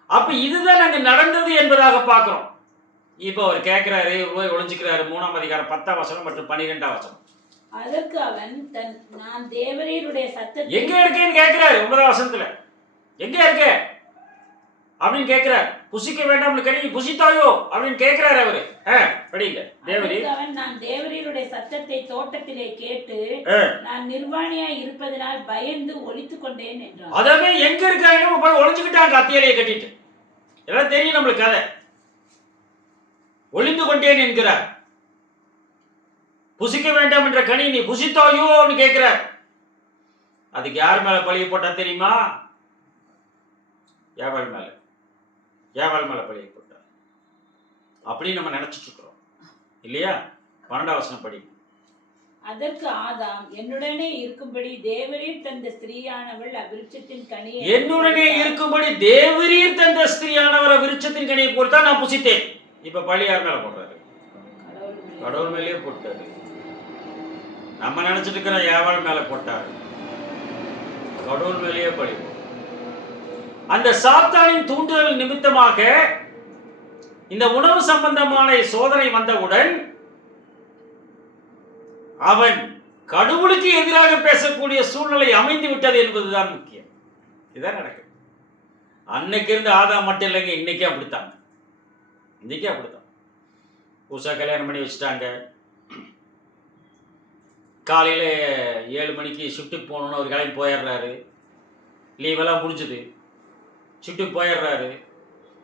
அப்ப இதுதான் அங்க நடந்தது என்பதாக பார்க்கிறோம். இப்ப அவர் கேட்கிறாரு, போய் ஒளிஞ்சுக்கிறாரு. 3ஆம் அதிகாரம் 10ஆம் வசனம் மற்றும் 12ஆம் வசனம். அதற்கு அவன் நான் தேவரீருடைய சத்தத்தை எங்க இருக்கேன்னு கேட்கிறாரு. 9ஆம் வசனத்துல எங்க இருக்க அப்படின்னு கேட்கிறார். புசிக்க வேண்டாம் கனி புசித்தாயோ அப்படின்னு கேட்கிறாரு அவரு. படிங்க. தேவரீர் அவன் நான் தேவரீருடைய சத்தத்தை தோட்டத்திலே கேட்டு நான் நிர்வாணியா இருப்பதனால் பயந்து ஒளித்துக் கொண்டேன் என்றான். அதாவது எங்க இருக்காங்க போய் ஒளிஞ்சுக்கிட்டாங்க அத்தியாலையை கட்டிட்டு. எல்லாம் தெரியும் நம்மளுக்கு கதை. ஒளிந்து கொண்டேன் என்கிறார். புசிக்க வேண்டாம் என்ற கனி நீ புசித்தாயோன்னு கேட்கிறார். அதுக்கு யார் மேல பழிய போட்டா தெரியுமா? ஏவாள் மேல. ஏவாள் மேல பழிய போட்டார். அப்படி நம்ம நினைச்சிட்டு இருக்கிறோம் இல்லையா? 12ஆம் வசனம் படி. அதற்கு ஆதாம் என்னுடனே இருக்கும்படி தேவரீர் தந்த ஸ்திரீயானவள் அவிருட்சத்தின் கனியை என்னுடனே இருக்கும்படி தேவரீர் தந்த ஸ்திரீயானவர் விருட்சத்தின் கனியை பொறுத்தா நான் புசித்தேன். இப்ப பழி யார் மேல போடுறாரு? கடவுள் மேலேயே போட்டாரு. நம்ம நினைச்சிட்டு இருக்கிற ஏவாள் மேல போட்டாரு. கடவுள் மேலேயே பழி. அந்த சாத்தானின் தூண்டுதல் நிமித்தமாக இந்த உணவு சம்பந்தமான சோதனை வந்தவுடன் அவன் கடவுளுக்கு எதிராக பேசக்கூடிய சூழ்நிலை அமைந்து விட்டது என்பதுதான் முக்கியம். இதுதான் நடக்குது. அன்னைக்கு இருந்து ஆதாம் மட்டும் இல்லைங்க, இன்னைக்கே அப்படித்தாங்க. இன்னைக்கே அப்படித்தான். புதுசா கல்யாணம் பண்ணி வச்சுட்டாங்க. காலையில 7 மணிக்கு ஷிஃப்ட்டுக்கு போகணுன்னு ஒரு கிளம்பி போயிடுறாரு. லீவெல்லாம் முடிஞ்சுது, ஷிஃப்ட்டுக்கு போயிடுறாரு.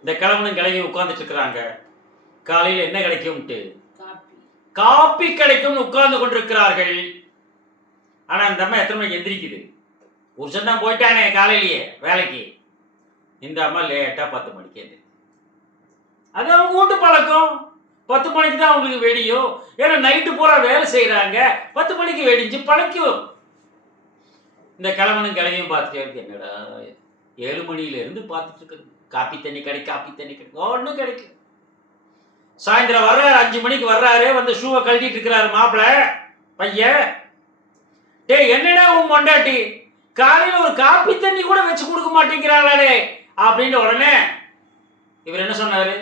இந்த கிளம்பி உட்காந்துட்டு இருக்கிறாங்க. காலையில் என்ன கிடைக்கும்ட்டு காப்பி கிடைக்கும்னு உட்கார்ந்து கொண்டிருக்கிறார்கள். ஆனா அந்த அம்மா எத்தனை மணிக்கு எந்திரிக்குது? புருஷன் தான் போயிட்டானே காலையிலேயே வேலைக்கு. இந்த அம்மா லேட்டா 10 மணிக்கு எந்திரி. அது அவங்க வீட்டு பழக்கம். 10 மணிக்கு தான் அவங்களுக்கு வெடியும். ஏன்னா நைட்டு பூரா வேலை செய்யறாங்க. 10 மணிக்கு வெடிஞ்சு பழக்கும். இந்த கிளம்பியும் பார்த்துட்டு என்னடா 7 மணில இருந்து பார்த்துட்டு இருக்குது. காப்பி தண்ணி கிடைக்கும் ஒன்றும் கிடைக்கும். சாயந்தரம் வர்றாரு, 5 மணிக்கு வர்றாரு. ஷூவை கழட்டிட்டு இருக்கிறாரு மாப்பிள்ள பையன். என்னடா உன் பொண்டாட்டி காலையில ஒரு காப்பி தண்ணி கூட வச்சு கொடுக்க மாட்டேங்கிறாளே அப்படின்னு உடனே இவர் என்ன சொன்னாரு?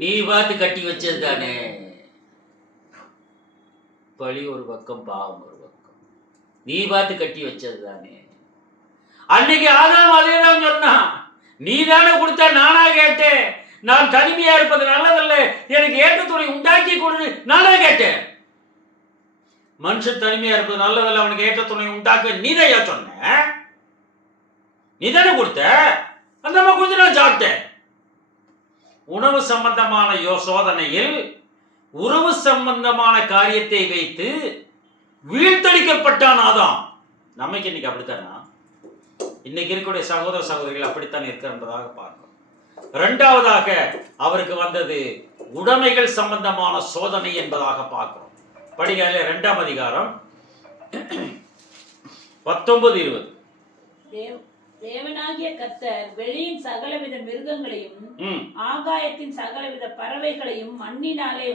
நீ பார்த்து கட்டி வச்சது தானே. பழி ஒரு பக்கம், பாவம் ஒரு பக்கம். நீ பார்த்து கட்டி வச்சது தானே. அன்னைக்கு ஆதாம் அதேதான் சொன்னான். நீ தானே கொடுத்த, நானா கேட்டேன். நான் தனிமையா இருப்பது நல்லதல்ல, எனக்கு ஏற்ற துணை உண்டாக்கி கொடு நானா கேட்டேன். மனுஷன் தனிமையா இருப்பது நல்லதல்ல, அவனுக்கு ஏற்ற துணை உண்டாக்க நீதையா சொன்ன. நீ தானே கொடுத்த. அந்த அம்மா கொடுத்து நான் சாப்பிட்டேன். உணவு சம்பந்தமான சோதனையில் உறவு சம்பந்தமான காரியத்தை வைத்து வீழ்த்தடிக்கப்பட்டான் ஆதாம். நமக்கு இன்னைக்கு அப்படித்தானா? இன்னைக்கு இருக்கக்கூடிய சகோதர சகோதரிகள் அப்படித்தான் இருக்க என்பதாக பார்க்கிறோம். 2வதாக அவருக்கு வந்தது உடைமைகள் சம்பந்தமான சோதனை என்பதாக பார்க்கிறோம். படிகால 2ஆம் அதிகாரம் 19-20. தேவனாகிய கர்த்தர் வெளியின் சகலவித மிருகங்களையும் ஆகாயத்தின் சகலவித பறவைகளையும் மண்ணினாலே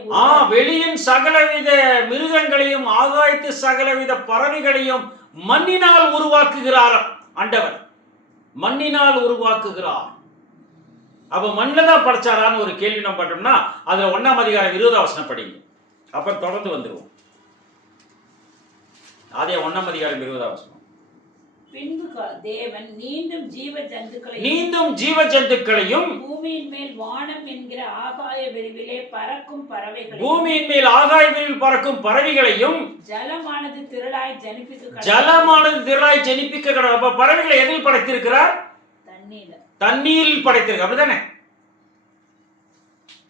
வெளியின் சகலவித மிருகங்களையும் ஆகாயத்து சகலவித பறவைகளையும் மண்ணினால் உருவாக்குகிறார் ஆண்டவர். மண்ணினால் உருவாக்குகிறார். அப்ப மண்ணில் தான் படைச்சாரான்னு ஒரு கேள்வி நம்ம பட்டோம்னா அதுல 1ஆம் அதிகாரம் 20ஆம் வசனம் படிங்க. அப்புறம் தொடர்ந்து வந்துருவோம். அதே 1ஆம் அதிகாரம் 20ஆம் வசனம். பின்பு தேவன் நீந்தும் ஜீவ ஜந்துக்களையும் பூமியின் மேல் வானம் என்கிற ஆகாய விரிவிலே பறக்கும் பறவைகளையும் ஜலமானது திரளாய் ஜனிப்பிக்க அப்ப பறவைகளை எதில் படைத்திருக்கிறார்? தண்ணீரில் படைத்திருக்கிறார். அப்படிதானே?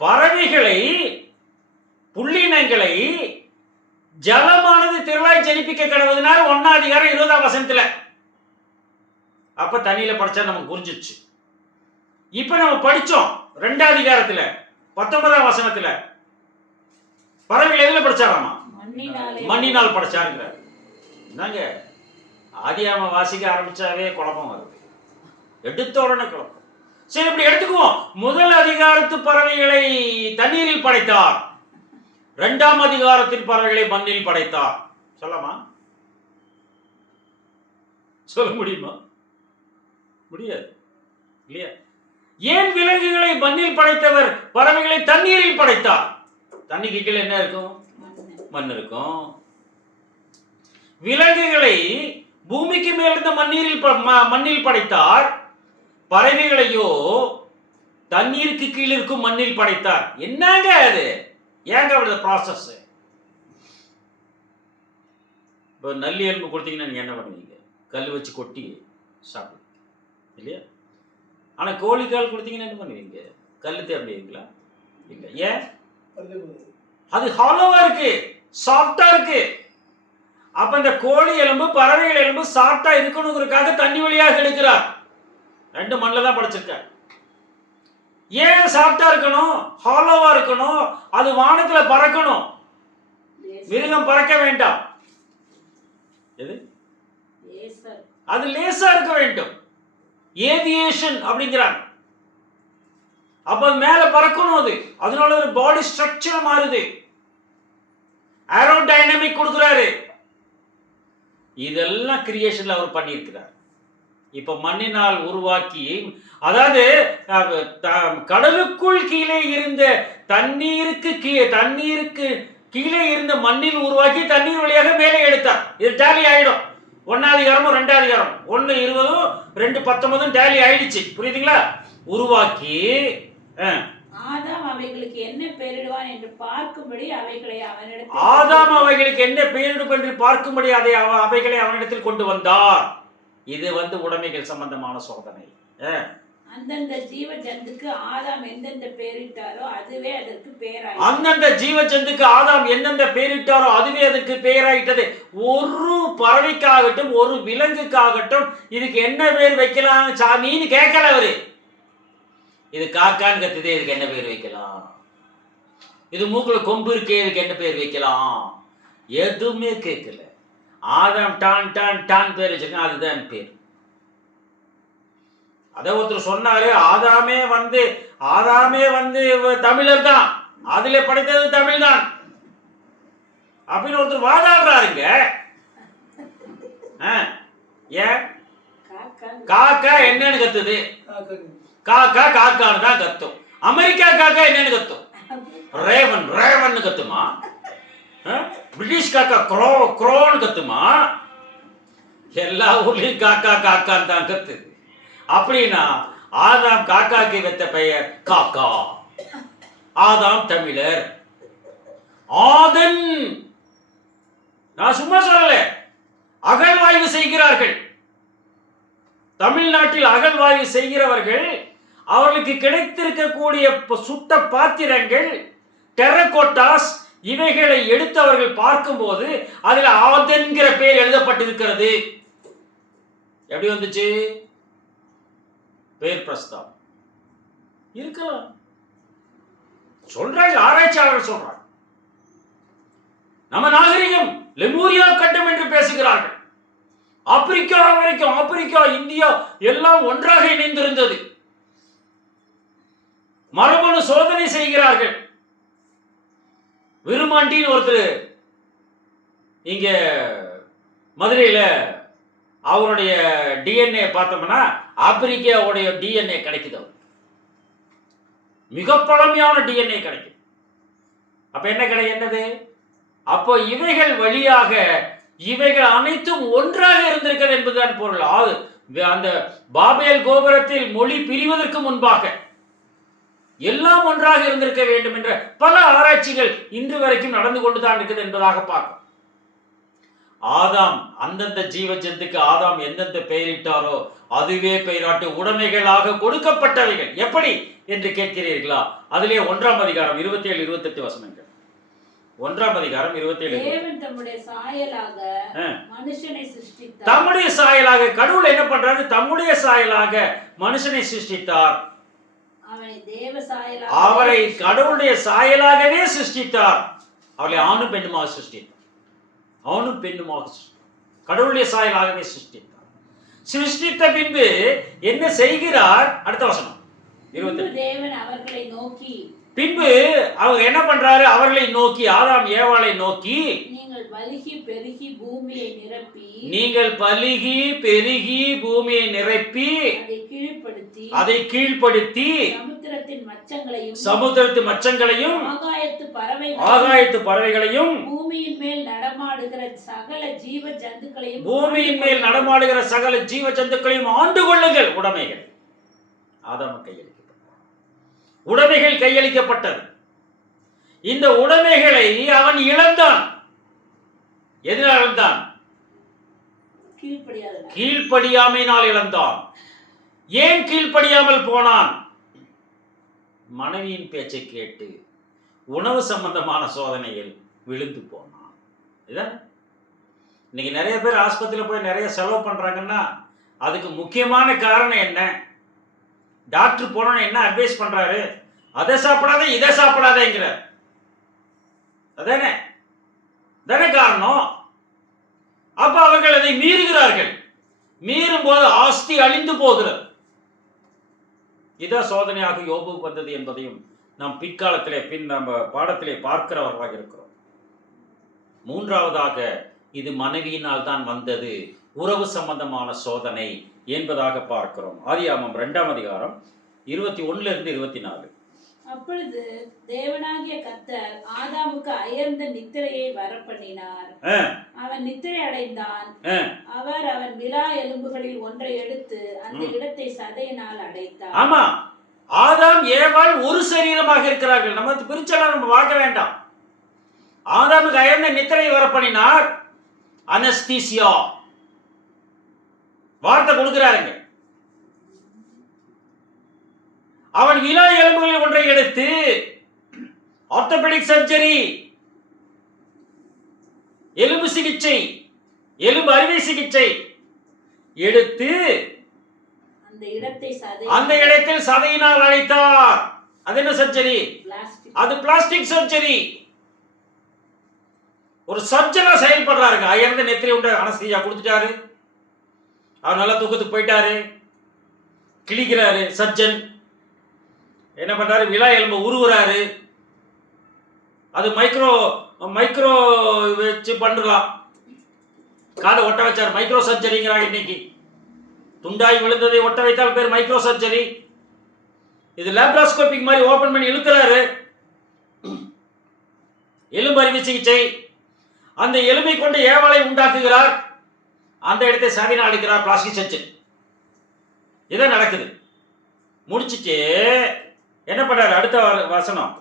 பறவைகளை, புள்ளினங்களை ஜலமானது திரளாய் ஜனிப்பிக்க கடவுதுனால 1 அதிகாரம் 20ஆம் வசனத்துல. அப்ப தண்ணியில படிச்சா நமக்கு புரிஞ்சிச்சு. இப்ப நம்ம படிச்சோம் 2 அதிகாரத்துல 19ஆம் வசனத்துல பறவைகள் எதுல படிச்சாராமா? மண்ணினால் படைச்சாருங்கிறார். என்னங்க ஆதியாம வாசிக்க ஆரம்பிச்சாவே குழப்பம் வருது, எடுத்த உடனே குழப்பம். சரி, இப்படி எடுத்துக்குவோம். முதல் அதிகாரத்து பறவைகளை தண்ணீரில் படைத்தார், 2ஆம் அதிகாரத்தின் பறவைகளை மண்ணில் படைத்தார். சொல்லமா? சொல்ல முடியுமா? முடியாது இல்லையா? ஏன் விலங்குகளை மண்ணில் படைத்தவர் பறவைகளை தண்ணீரில் படைத்தார்? தண்ணிக்கு கீழே என்ன இருக்கும்? மண் இருக்கும். விலங்குகளை பூமிக்கு மேலிருந்த மண்ணில் படைத்தார், பறவைகளையோ தண்ணீருக்கு கீழே இருக்கும் மண்ணில் படைத்தார். என்னங்க அது? ஏங்க அவருடைய ப்ராசஸ்? இப்போ நல்லி எலும்பு கொடுத்தீங்கன்னா நீங்க என்ன பண்ணுவீங்க? கல் வச்சு கொட்டி சாப்பிடுவீங்க இல்லையா? ஆனா கோழிக்கால் கொடுத்தீங்கன்னா என்ன பண்ணுவீங்க? கல் தேவைங்களா? இல்லை. ஏன்? அது ஹாலோவா இருக்கு, சாஃப்டா இருக்கு. அப்ப இந்த கோழி எலும்பு, பறவைகள் எலும்பு சாஃப்டா இருக்கணுங்கிறதுக்காக தண்ணி வழியாக எடுக்கிறார். 2 மண்ணில் தான் படைச்சிருக்கார். ஏன் சாஃப்டா இருக்கணும், ஹாலோவா இருக்கணும்? அது வானத்துல பறக்கணும், மிருகம் பறக்க வேண்டாம். எது? அது லேசா இருக்க வேண்டும். ஏவியேஷன் அப்படிங்கிறாங்க. அப்ப மேல பறக்கணும். அது அதனால பாடி ஸ்ட்ரக்சர் மாறுது, ஏரோடைனமிக் கொடுக்கிறாரு. இதெல்லாம் கிரியேஷன்ல அவர் பண்ணியிருக்கிறார். இப்ப மண்ணினால் உருவாக்கி, அதாவது கடலுக்குள் கீழே இருந்த தண்ணீருக்கு கீழே இருந்த மண்ணில் உருவாக்கி தண்ணீர் வழியாக மேலே எடுத்தார். இது டேலி ஆயிடும். 1 அதிகாரமும் 2 அதிகாரம் 1 20 2 19 டேலி ஆயிடுச்சு. புரியுதுங்களா? உருவாக்கி ஆதாம் அவைகளுக்கு என்ன பெயரிடுவான் என்று பார்க்கும்படி அவைகளை அவனிடத்தில் கொண்டு வந்தார். இது உடைமைகள் சம்பந்தமான சோதனை. அந்தந்த ஜீவ ஜந்துக்கு ஆதாம் எந்தெந்த பெயரிட்டாரோ அதுவே அதற்கு பெயராயிட்டது. அந்தந்த ஜீவ ஜந்துக்கு ஆதாம் எந்தெந்த பெயரிட்டாரோ அதுவே அதற்கு பெயராயிட்டது. ஒரு பறவைக்காகட்டும் ஒரு விலங்குக்காகட்டும் இதுக்கு என்ன பேர் வைக்கலாம் சாமின்னு கேட்கல அவரு. இது காக்கான்னு கத்துதே, இதுக்கு என்ன பேர் வைக்கலாம்? இது மூக்குல கொம்பு இருக்கே, இதுக்கு என்ன பேர் வைக்கலாம்? எதுவுமே கேட்கல. ஆதாம் டான் டான் டான் பேர் வச்சிருக்கான், அதுதான் பேர். அதை ஒருத்தர் சொன்னாரு, ஆதாமே தமிழர் தான், அதுல படைத்தது தமிழ் தான் அப்படின்னு ஒருத்தர் வாதாடுறாருங்க. ஏன் காக்கா என்னன்னு கத்துது? காக்கா காக்கான்னு தான் கத்தும். அமெரிக்கா காக்கா என்னன்னு கத்தும்? ரேவன் ரேவன் கத்துமா? பிரிட்டிஷ் காக்கா க்ரோ க்ரோன்னு கத்துமா? எல்லா ஊர்லயும் காக்கா காக்கான்னு தான் கத்துது. அப்படின்னா ஆதாம் காக்காக்கு வைத்த பெயர் காக்கா. ஆதாம் தமிழர். ஆதன் நான் சும்மா சொல்லல, அகழ்வாய்வு செய்கிறார்கள். தமிழ்நாட்டில் அகழ்வாய்வு செய்கிறவர்கள் அவர்களுக்கு கிடைத்திருக்கக்கூடிய சுட்ட பாத்திரங்கள், டெரகோட்டாஸ், இவைகளை எடுத்து அவர்கள் பார்க்கும்போது அதுல ஆதன்கிற பெயர் எழுதப்பட்டிருக்கிறது. எப்படி வந்துச்சு? பெயர் பிரஸ்தாவம் இருக்கலாம் சொல்றாங்க, ஆராய்ச்சியாளர்கள் சொல்றாங்க. நம்ம நாகரிகம் லெமூரியா கட்டம் என்று பேசுகிறார்கள். ஆப்பிரிக்கா வரைக்கும், ஆப்பிரிக்கா இந்தியா எல்லாம் ஒன்றாக இணைந்திருந்தது. மரபணு சோதனை செய்கிறார்கள். விருமாண்டின்னு ஒருத்தர் இங்க மதுரையில அவருடைய டிஎன்ஏ பார்த்தோம்னா ஆப்பிரிக்காவுடைய டிஎன்ஏ கிடைக்குது. மிக பழமையான டிஎன்ஏ கிடைக்கும். அப்ப என்ன என்னது? அப்போ இவைகள் வழியாக இவைகள் அனைத்தும் ஒன்றாக இருந்திருக்கிறது என்பதுதான் பொருள். அந்த பாபேல் கோபுரத்தில் மொழி பிரிவதற்கு முன்பாக எல்லாம் ஒன்றாக இருந்திருக்க வேண்டும் என்ற பல ஆராய்ச்சிகள் இன்று வரைக்கும் நடந்து கொண்டுதான் இருக்குது என்பதாக பார்க்கும். ஆதாம் அந்தந்த ஜீவ ஜந்துக்கு ஆதாம் எந்தெந்த பெயரிட்டாரோ அதுவே பெயராட்டு உடைமைகளாக கொடுக்கப்பட்டவைகள். எப்படி என்று கேட்கிறீர்களா? அதிலே 1ஆம் அதிகாரம் 27, 28 வசனங்கள். 1ஆம் அதிகாரம் 27. தேவன் தம்முடைய சாயலாக மனுஷனை சிருஷ்டித்தார். தம்முடைய சாயலாக கடவுள் என்ன பண்றாரு? தம்முடைய சாயலாக மனுஷனை சிருஷ்டித்தார். அவரை கடவுளுடைய சாயலாகவே சிருஷ்டித்தார். அவளை ஆணும் பெண்ணுமாக சிருஷ்டித்தார். ஆணும் பெண்ணுமாக கடவுளுடைய சாயலாகவே சிருஷ்டித்தார். சிருஷ்டித்த பின்பு என்ன செய்கிறார்? அடுத்த வசனம் 28. தேவன் அவர்களை நோக்கி, பின்பு அவர் என்ன பண்றாரு? அவர்களை நோக்கி, ஆதாம் ஏவாளை நோக்கி, நீங்கள் பலுகி பெருகி பூமியை நிரப்பி, நீங்கள் பலுகி பெருகி பூமியை நிரப்பி அதை கீழ்ப்படுத்தி சமுத்திரத்தின் மச்சங்களையும் ஆகாயத்து பறவைகளையும் பூமியின் மேல் நடமாடுகிற சகல ஜீவ ஜந்துக்களையும் ஆண்டு கொள்ளுங்கள். உடைமைகள் ஆதாம் உடைமைகள் கையளிக்கப்பட்டது. இந்த உடைமைகளை அவன் இழந்தான். எதனால் இழந்தான்? கீழ்ப்படியாமையினால் இழந்தான். ஏன் கீழ்ப்படியாமல் போனான்? மனைவியின் பேச்சை கேட்டு உணவு சம்பந்தமான சோதனையில் விழுந்து போனான். இதான் இன்னைக்கு நிறைய பேர் ஆஸ்பத்திரியில் போய் நிறைய செலவு பண்றாங்கன்னா அதுக்கு முக்கியமான காரணம் என்ன? டாக்டர் போனோன்னு என்ன அட்வைஸ் பண்றாரு? அதை சாப்பிடாதே இதை சாப்பிடாதேங்கிறார். அதானே தானே காரணம். அப்ப அவர்கள் அதை மீறுகிறார்கள். மீறும் போது ஆஸ்தி அழிந்து போகிறது. இதான் சோதனையாக யோபுவுக்கு வந்தது என்பதையும் நாம் பிற்காலத்திலே நம்ம பாடத்திலே பார்க்கிறவர்களாக இருக்கிறோம். மூன்றாவதாக இது மனைவியினால் தான் வந்தது, உறவு சம்பந்தமான சோதனை என்பதாக பார்க்கிறோம். ஆதியாகமம் 2ஆம் அதிகாரம் 21 24. அப்பொழுது தேவனாகிய கர்த்தர் ஆதாமுக்கு அயர்ந்த நித்திரையை வரப்பண்ணினார். அவன் நித்திரை அடைந்தான். அவர் அவன் விலா எலும்புகளில் ஒன்றை எடுத்து அந்த இடத்தை சதையினால் அடைத்தார். ஆமா, ஆதாம் ஏவாள் ஒரு சரீரமாக இருக்கிறார்கள். நம்ம பிரிச்செல்லாம் நம்ம பார்க்க வேண்டாம். ஆதாமுக்கு அயர்ந்த நித்திரை வரப்பண்ணினார். அனஸ்தீசியா வார்த்தை கொடுக்கிறாருங்க. அவன் விலா எலும்புகளில் ஒன்றை எடுத்து ஆர்த்தோபெடிக் சர்ஜரி, எலும்பு சிகிச்சை, எலும்பு அறுவை சிகிச்சை எடுத்து அந்த இடத்தில் சதையினால் அழைத்தார். அது என்ன சர்ஜரி? அது பிளாஸ்டிக் சர்ஜரி. ஒரு சர்ஜனா செயல்படுறாருங்க. அயர்ந்த நெத்திரி உண்டு அனஸ்தீசியா கொடுத்துட்டாரு. அவர் நல்லா தூக்கத்துக்கு போயிட்டாரு. கிழிக்கிறாரு. சர்ஜன் என்ன பண்றாரு? விலா எலும்பு உருவுறாரு. அது மைக்ரோ வச்சு பண்ணலாம். காதை ஒட்ட வச்சார். மைக்ரோ சர்ஜரிங்கிறாங்க இன்னைக்கு. துண்டாய் விழுந்ததை ஒட்ட வைத்தால் பேர் மைக்ரோ சர்ஜரி. இது லேப்ராஸ்கோபிக் மாதிரி ஓபன் பண்ணி இழுக்கிறாரு. எலும்பு அறுவை சிகிச்சை. அந்த எலும்பை கொண்டு ஏவாளை உண்டாக்குகிறார். அந்த இடத்தை சதினா அடிக்கிறார். Plastic surgery. இதான் நடக்குது. முடிச்சுட்டு என்ன பண்றாரு? அடுத்த வசனம்,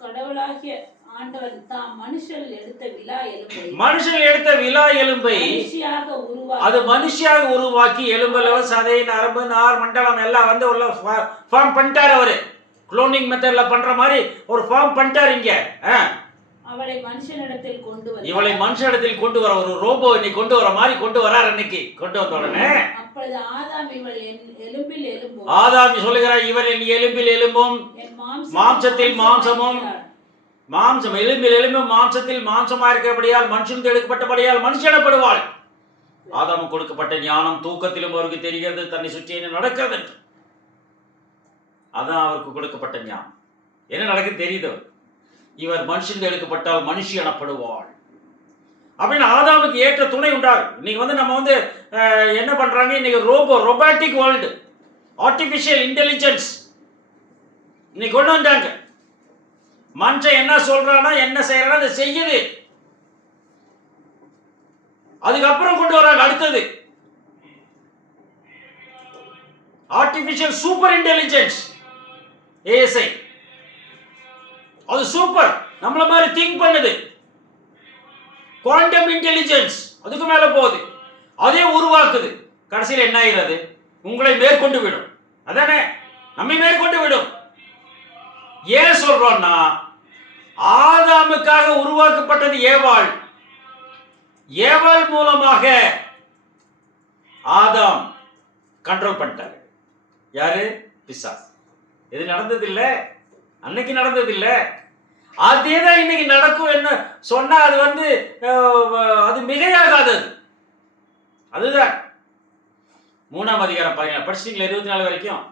கடவுளாகிய ஆண்டவர் தாம் மனுஷன் எடுத்த விலா எலும்பை அது மனுஷியாக உருவாக்கி எலும்புல சதை, நரம்பு, நார், மண்டலம் எல்லாம் வந்து உள்ள ஃபார்ம் பண்ணிட்டாரு. அவரு குளோனிங் மெத்தட்ல பண்ற மாதிரி ஒரு ஃபார்ம் பண்ணிட்டாரு. இங்க இவளை மனுஷனிடத்தில் கொண்டு வர ஒரு ரோபோ இன்னைக்கு கொண்டு வர மாதிரி கொண்டு வரார். இன்னைக்கு கொண்டு வந்த உடனே ஆதாம் சொல்லுகிறார், இவர் என் எலும்பில் எலும்பும் மாம்சத்தில் மாம்சமும், மாம்சம் எலும்பில் எலும்பும் மாம்சத்தில் மாம்சமா இருக்கிறபடியால் மனுஷன் எடுக்கப்பட்டபடியால் மனுஷனப்படுவாள். ஆதாமுக்கு கொடுக்கப்பட்ட ஞானம் தூக்கத்திலும் அவருக்கு தெரிகிறது தன்னை சுற்றி என்ன நடக்கிறது என்று. அதான் அவருக்கு கொடுக்கப்பட்ட ஞானம். என்ன நடக்குது தெரியுது. இவர் மனுஷன் எடுக்கப்பட்டால் மனுஷி எனப்படுவாள் அப்படின்னு ஆதாமுக்கு ஏற்ற துணை உண்டாரு. இன்னைக்கு வந்து நம்ம வந்து என்ன பண்றாங்க? இன்னைக்கு ரொபாட்டிக் வேர்ல்டு, ஆர்டிபிஷியல் இன்டெலிஜென்ஸ் இன்னைக்கு கொண்டு வந்தாங்க. மனுஷன் என்ன சொல்றானோ என்ன செய்யறானோ அதை செய்யுது. அதுக்கப்புறம் கொண்டு வராங்க அடுத்தது ஆர்டிபிஷியல் சூப்பர் இன்டெலிஜென்ஸ், ஏஎஸ்ஐ. அது சூப்பர், நம்மள மாதிரி திங்க் பண்ணுது. குவாண்டம் இன்டெலிஜென்ஸ் அதுக்கு மேல போகுது, அதே உருவாக்குது. கடைசியில் என்ன ஆகிறது? உங்களை மேற்கொண்டு விடும். அதானே, நம்மை மேற்கொண்டு விடும். ஏன் சொல்றோம்னா, ஆதாமுக்காக உருவாக்கப்பட்டது ஏவாள். ஏவாள் மூலமாக ஆதாம் கண்ட்ரோல் பண்ணிட்டாரு. யாரு? பிசாசு. இது நடந்தது இல்ல, அன்னைக்கு நடந்தது இல்ல. அதேதான் இன்னைக்கு நடக்கும். என்ன சொன்னா அது அது மிகையாகாது. அதுதான் 3ஆம் அதிகாரம் பாருங்க, படிச்சீங்களா 24 வரைக்கும்?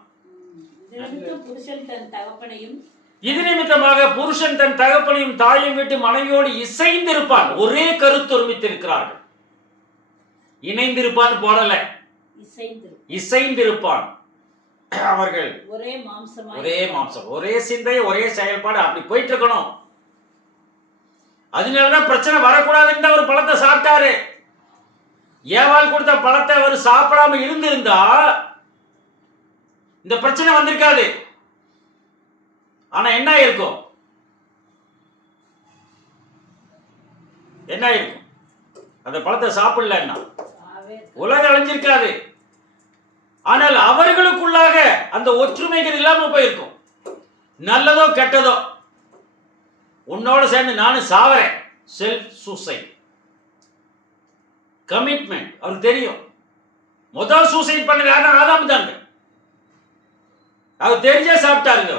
இது நிமித்தமாக புருஷன் தன் தகப்பனையும் தாயையும் விட்டு மனைவியோடு இசைந்திருப்பான். ஒரே கருத்து ஒருமித்து இருக்கிறார்கள். இணைந்திருப்பான் போடல, இசைந்திருப்பான். அவர்கள் ஒரே மாம்சம், ஒரே சிந்தை, ஒரே செயல்பாடு, அப்படி போயிட்டு இருக்கணும். அதனாலதான் பிரச்சனை வரக்கூடாதுன்னு அவர் பழத்தை சாப்பிட்டாரு. ஏவாள் கொடுத்த பழத்தை அவர் சாப்பிடாம இருந்திருந்தா இந்த பிரச்சனை வந்திருக்காது. ஆனா என்ன இருக்கும்? என்ன இருக்கும்? அந்த பழத்தை சாப்பிடலன்னா உலகம் அழிஞ்சிருக்காது. ஆனால் அவர்களுக்குள்ளாக அந்த ஒற்றுமைகள் இல்லாம போயிருக்கும். நல்லதோ கெட்டதோ, உன்னோட சேர்ந்து நானும் சாவறேன். Self suicide, commitment. அவருக்கு தெரியும். முதல் சூசைட் பண்ணது ஆதாம் தாங்க. அவர் தெரிஞ்சே சாப்பிட்டாருங்க.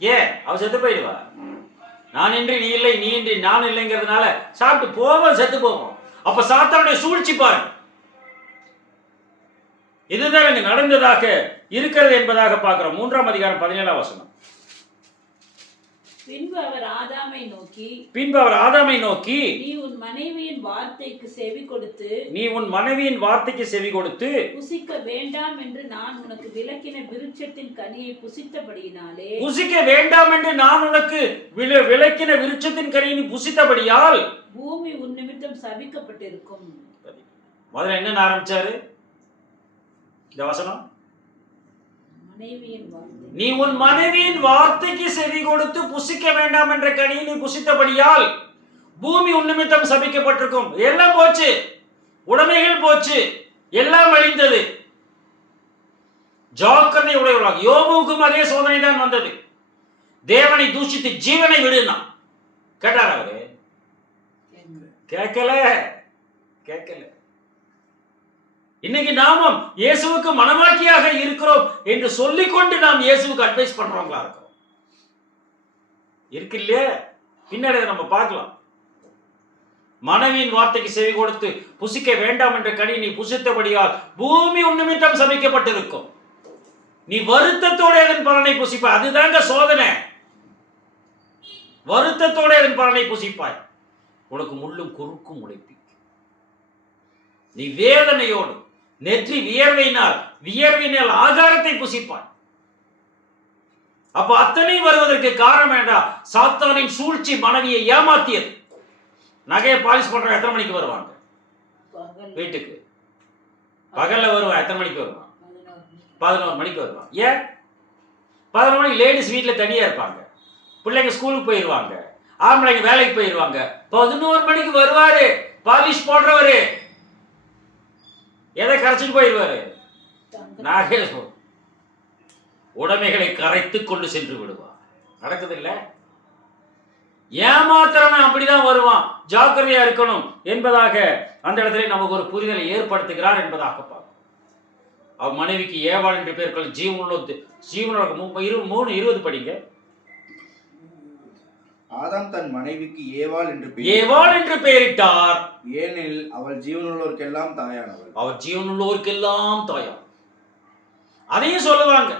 ஏன்? அவர் செத்து போயிடுவா. நான் இன்றி நீ இல்லை, நீ இன்றி நான் இல்லைங்கிறதுனால சாப்பிட்டு போவோம், செத்து போவோம். அப்ப சாத்தானுடைய சூழ்ச்சி பாருங்க. இதுதான் இங்கு நடந்ததாக இருக்கிறது என்பதாக பார்க்கிறோம். 3ஆம் அதிகாரம் 17ஆம் வசனம். பின்பு அவர் ஆதாமை நோக்கி நீ உன் மனைவியின் வார்த்தைக்கு செவி கொடுத்து புசிக்க வேண்டாம் என்று நான் உனக்கு விலக்கின விருட்சத்தின் கனியை புசித்தபடியால் பூமி உன் நிமித்தம் சபிக்கப்பட்டிருக்கும். முதல்ல என்ன ஆரம்பிச்சாரு இந்த வசனம்? நீ உன் மனைவியின் வார்த்தைக்கு செவி கொடுத்து புசிக்க வேண்டாம் என்ற கனியை நீ புசித்தபடியால் பூமி உன் நிமித்தம் சபிக்கப்பட்டிருக்கும். எல்லாம் போச்சு, உடைமைகள் போச்சு, எல்லாம் அழிந்தது. ஜாக்கிரதை உடையவர்களாக. யோபுவுக்கும் அதே சோதனை தான் வந்தது. தேவனை தூஷித்து ஜீவனை விடுனா கேட்டார். அவரு கேட்கல. இன்னைக்கு நாமும் இயேசுவுக்கு மனமாக்கியாக இருக்கிறோம் என்று சொல்லிக்கொண்டு நாம் இயேசுவுக்கு அட்வைஸ் பண்றவங்களா இருக்கிறோம். இருக்கு இல்லையா? பின்னாடி நம்ம பார்க்கலாம். மனைவியின் வார்த்தைக்கு செவி கொடுத்து புசிக்க வேண்டாம் என்ற கனி நீ புசித்தபடியால் பூமி உன் நிமித்தம் சபிக்கப்பட்டிருக்கும். நீ வருத்தத்தோட அதன் பலனை புசிப்பாய். அதுதாங்க சோதனை. வருத்தத்தோட அதன் பலனை புசிப்பாய். உனக்கு முள்ளும் குறுக்கும் உழைப்பி. நீ வேதனையோடு நெற்றி வியர்வையினால் ஆகாரத்தை புசிப்பாய். அப்ப அத்தனை வருவதற்கு காரணம் என்ன? சாத்தானின் சூழ்ச்சி மனைவியை ஏமாத்தியது. நகையை பாலிஷ் பண்ற எத்தனை மணிக்கு வருவாங்க வீட்டுக்கு? பகல்ல வருவான். எத்தனை மணிக்கு வருவான்? 11 மணிக்கு வருவான். ஏன்? 11 மணிக்கு லேடிஸ் வீட்டுல தனியா இருப்பாங்க, பிள்ளைங்க ஸ்கூலுக்கு போயிடுவாங்க, ஆம்பளைங்க வேலைக்கு போயிடுவாங்க. 11 மணிக்கு வருவாரு பாலிஷ் போடுறவரு. எதை கரைச்சிட்டு போயிடுவாரு? நகை உடைமைகளை கரைத்து கொண்டு சென்று விடுவார். நடக்குது இல்ல? ஏமாத்திரவன் அப்படிதான் வருவான். ஜாக்கிரதையா இருக்கணும் என்பதாக அந்த இடத்துல நமக்கு ஒரு புரிதலை ஏற்படுத்துகிறார் என்பதாக பார்க்கும். அவன் மனைவிக்கு ஏவாள் என்று பெயர்கள் ஜீவனோட 3:20 படிங்க. ஆதாம் தன் மனைவிக்கு ஏவாள் என்று பெயரிட்டார். ஏனெனில் அவள் ஜீவனுள்ளோருக்கெல்லாம் தாயானவள். அவர் ஜீவனுள்ளோருக்கெல்லாம் தாயார். அதையும் சொல்லுவாங்க.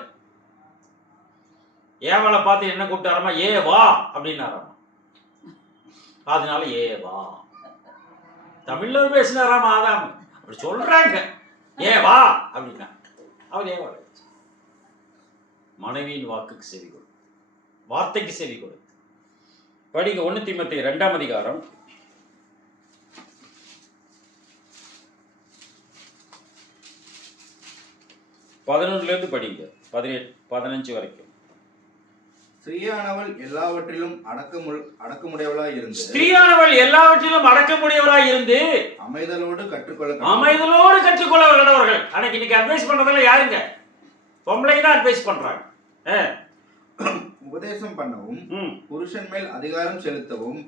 ஏவாளை பார்த்து என்ன கூப்பிட்டாராமா? ஏ வா அப்படின்னாராமா. அதனால ஏ வா தமிழ்ல பேசினாராமா ஆதாம். அப்படி சொல்றாங்க. ஏ வா அப்படின்னா அவர் ஏவாளை மனைவியின் வாக்குக்கு செவி கொடு, வார்த்தைக்கு செவி கொடு. படிங்க 1 தீமோத்தேயு 2ஆம் அதிகாரம் 11 படிங்க, 18 15 வரைக்கும். ஸ்திரீயானவள் எல்லாவற்றிலும் அடக்கமுடையவளாய் இருந்து ஸ்திரீயானவள் எல்லாவற்றிலும் அடக்கமுடையவராய் இருந்து அமைதலோடு கற்றுக்கொள்ள கடவர்கள். அன்னைக்கு இன்னைக்கு அட்வைஸ் பண்றதுல யாருங்க? பொம்பளைங்க தான் அட்வைஸ் பண்றாங்க. உபதேசம் பண்ணவும் புருஷன் மேல் அதிகாரம் செலுத்தவும்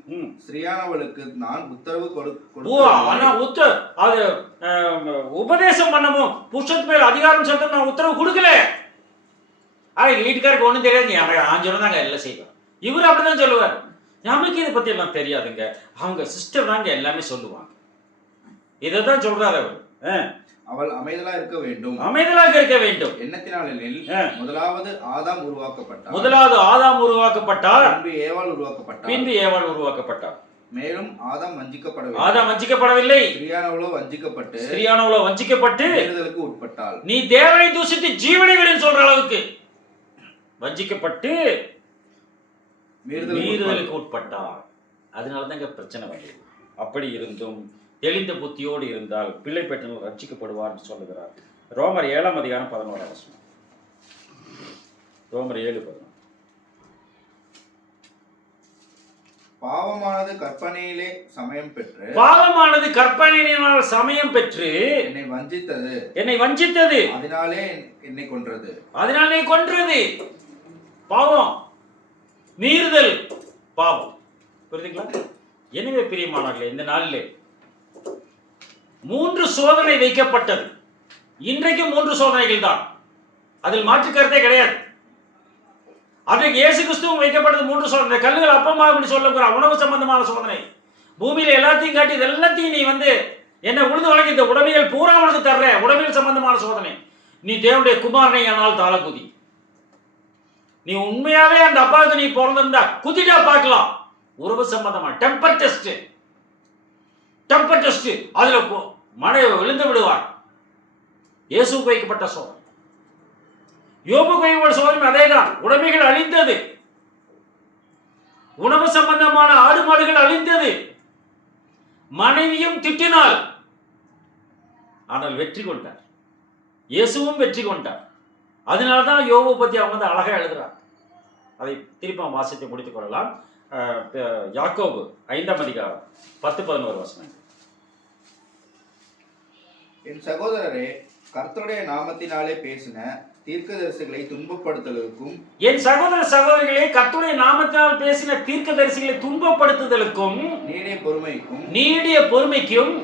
ஸ்திரீயானவளுக்கு நான் உத்தரவு அது உபதேசம் பண்ணவும் புருஷன் மேல் அதிகாரம் செலுத்த நான் உத்தரவு கொடுக்கல. வீட்டுக்காருக்கு ஒண்ணும் தெரியாது, ஆஞ்சோட தாங்க எல்லாம் செய்வார். இவரு அப்படிதான் சொல்லுவார், நமக்கு இதை பத்தி எல்லாம் தெரியாதுங்க, அவங்க சிஸ்டர் தாங்க எல்லாமே சொல்லுவாங்க. இதைதான் சொல்றாரு அவர். அவள் அமைதலாக இருக்க வேண்டும். எண்ணத்தினாலெனில் முதலாவது ஆதாம் உருவாக்கப்பட்டார், பின்பு ஏவாள் உருவாக்கப்பட்டார். மேலும் ஆதாம் வஞ்சிக்கப்படவில்லை, ஸ்திரீயானவளோ வஞ்சிக்கப்பட்டு மீறுதலுக்கு உட்பட்டாள். நீ தேவனை தூஷித்து ஜீவனை விடுன்னு சொல்ற அளவுக்கு வஞ்சிக்கப்பட்டு மீறுதலுக்கு உட்பட்டார். அதனாலதான் இங்க பிரச்சனை வந்தது. அப்படி இருந்தும் தெளிந்த புத்தியோடு இருந்தால் பிள்ளை பெற்றவர் ரட்சிக்கப்படுவார் என்று சொல்லுகிறார். ரோமர் 7 அதிகாரம் 11 வசனம். ரோமர் 7:11. பாவமானது கற்பனையிலே சமயம் பெற்று என்னை வஞ்சித்தது, அதனாலே என்னை கொன்றது. பாவம், மீறுதல் பாவம். புரியுதுங்களா? எனவே பிரியமானவர்களே, இந்த நாளிலே 3 சோதனை வைக்கப்பட்டது. இன்றைக்கு 3 சோதனைகள் தான், அதில் மாற்று கருத்தே கிடையாது. அன்றைக்கு இயேசு கிறிஸ்துவும் வைக்கப்பட்டது 3 சோதனை. கல்லுகள் அப்பமாக அப்படி சொல்லுங்கிற உணவு சம்பந்தமான சோதனை. பூமியில எல்லாத்தையும் காட்டி இது எல்லாத்தையும் நீ என்ன உழுது வழங்கி இந்த உடமைகள் பூரா உனக்கு தர்ற உடமைகள் சம்பந்தமான சோதனை. நீ தேவனுடைய குமாரனை ஆனால் தாள குதி. நீ உண்மையாவே அந்த அப்பாவுக்கு நீ பிறந்திருந்தா குதிட்டா பார்க்கலாம். உறவு சம்பந்தமா டெம்பர் டெஸ்ட், அதுல மழை விழுந்து விடுவார். இயேசுவுக்கு வைக்கப்பட்ட சோதனை, யோபுக்கு வைக்கப்பட்ட சோதனை அதேதான். உடைமைகள் அழிந்தது, உணவு சம்பந்தமான ஆடு மாடுகள் அழிந்தது, மனைவியும் திட்டினாள், ஆனால் வெற்றி கொண்டார். இயேசுவும் வெற்றி கொண்டார். அதனால்தான் யோபு பத்தி அவங்க அழகா எழுதுறார். அதை திருப்பி வாசித்து முடித்துக் கொள்ளலாம். யாக்கோபு 5 அதிகாரம் 10-11 வசனம். என் சகோதரரே, கர்த்தருடைய நாமத்தினாலே பேசின தீர்க்கதரிசிகளை துன்பப்படுத்துதலுக்கும், என் சகோதர சகோதரிகளே, கர்த்தருடைய நாமத்தினால் பேசின தீர்க்கதரிசிகளை துன்பப்படுத்துதலுக்கும் நீடிய பொறுமைக்கும்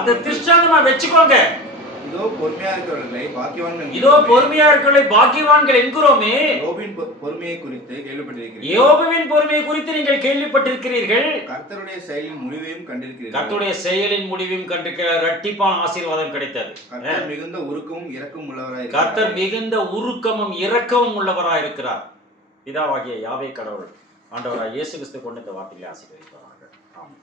அந்த திருஷ்டாந்தமா வச்சுக்கோங்க. இதோ பொறுமையா இருக்கிறவர்களை பாக்கியவான்கள் என்கிறோமே. யோபுவின் பொறுமையை குறித்து நீங்கள் கேள்விப்பட்டிருக்கிறீர்கள். கர்த்தருடைய செயலின் முடிவையும் கண்டிருக்கிறார். இரட்டிப்பான ஆசீர்வாதம் கிடைத்தது. கர்த்தர் மிகுந்த உருக்கமும் இரக்கமும் உள்ளவராய் இருக்கிறார். பிதாவாகிய யாவே கடவுள் ஆண்டவராய் இயேசு கிறிஸ்து கொண்டு இந்த வார்த்தைகளை ஆசீர்வதிப்பார்கள். ஆமென்.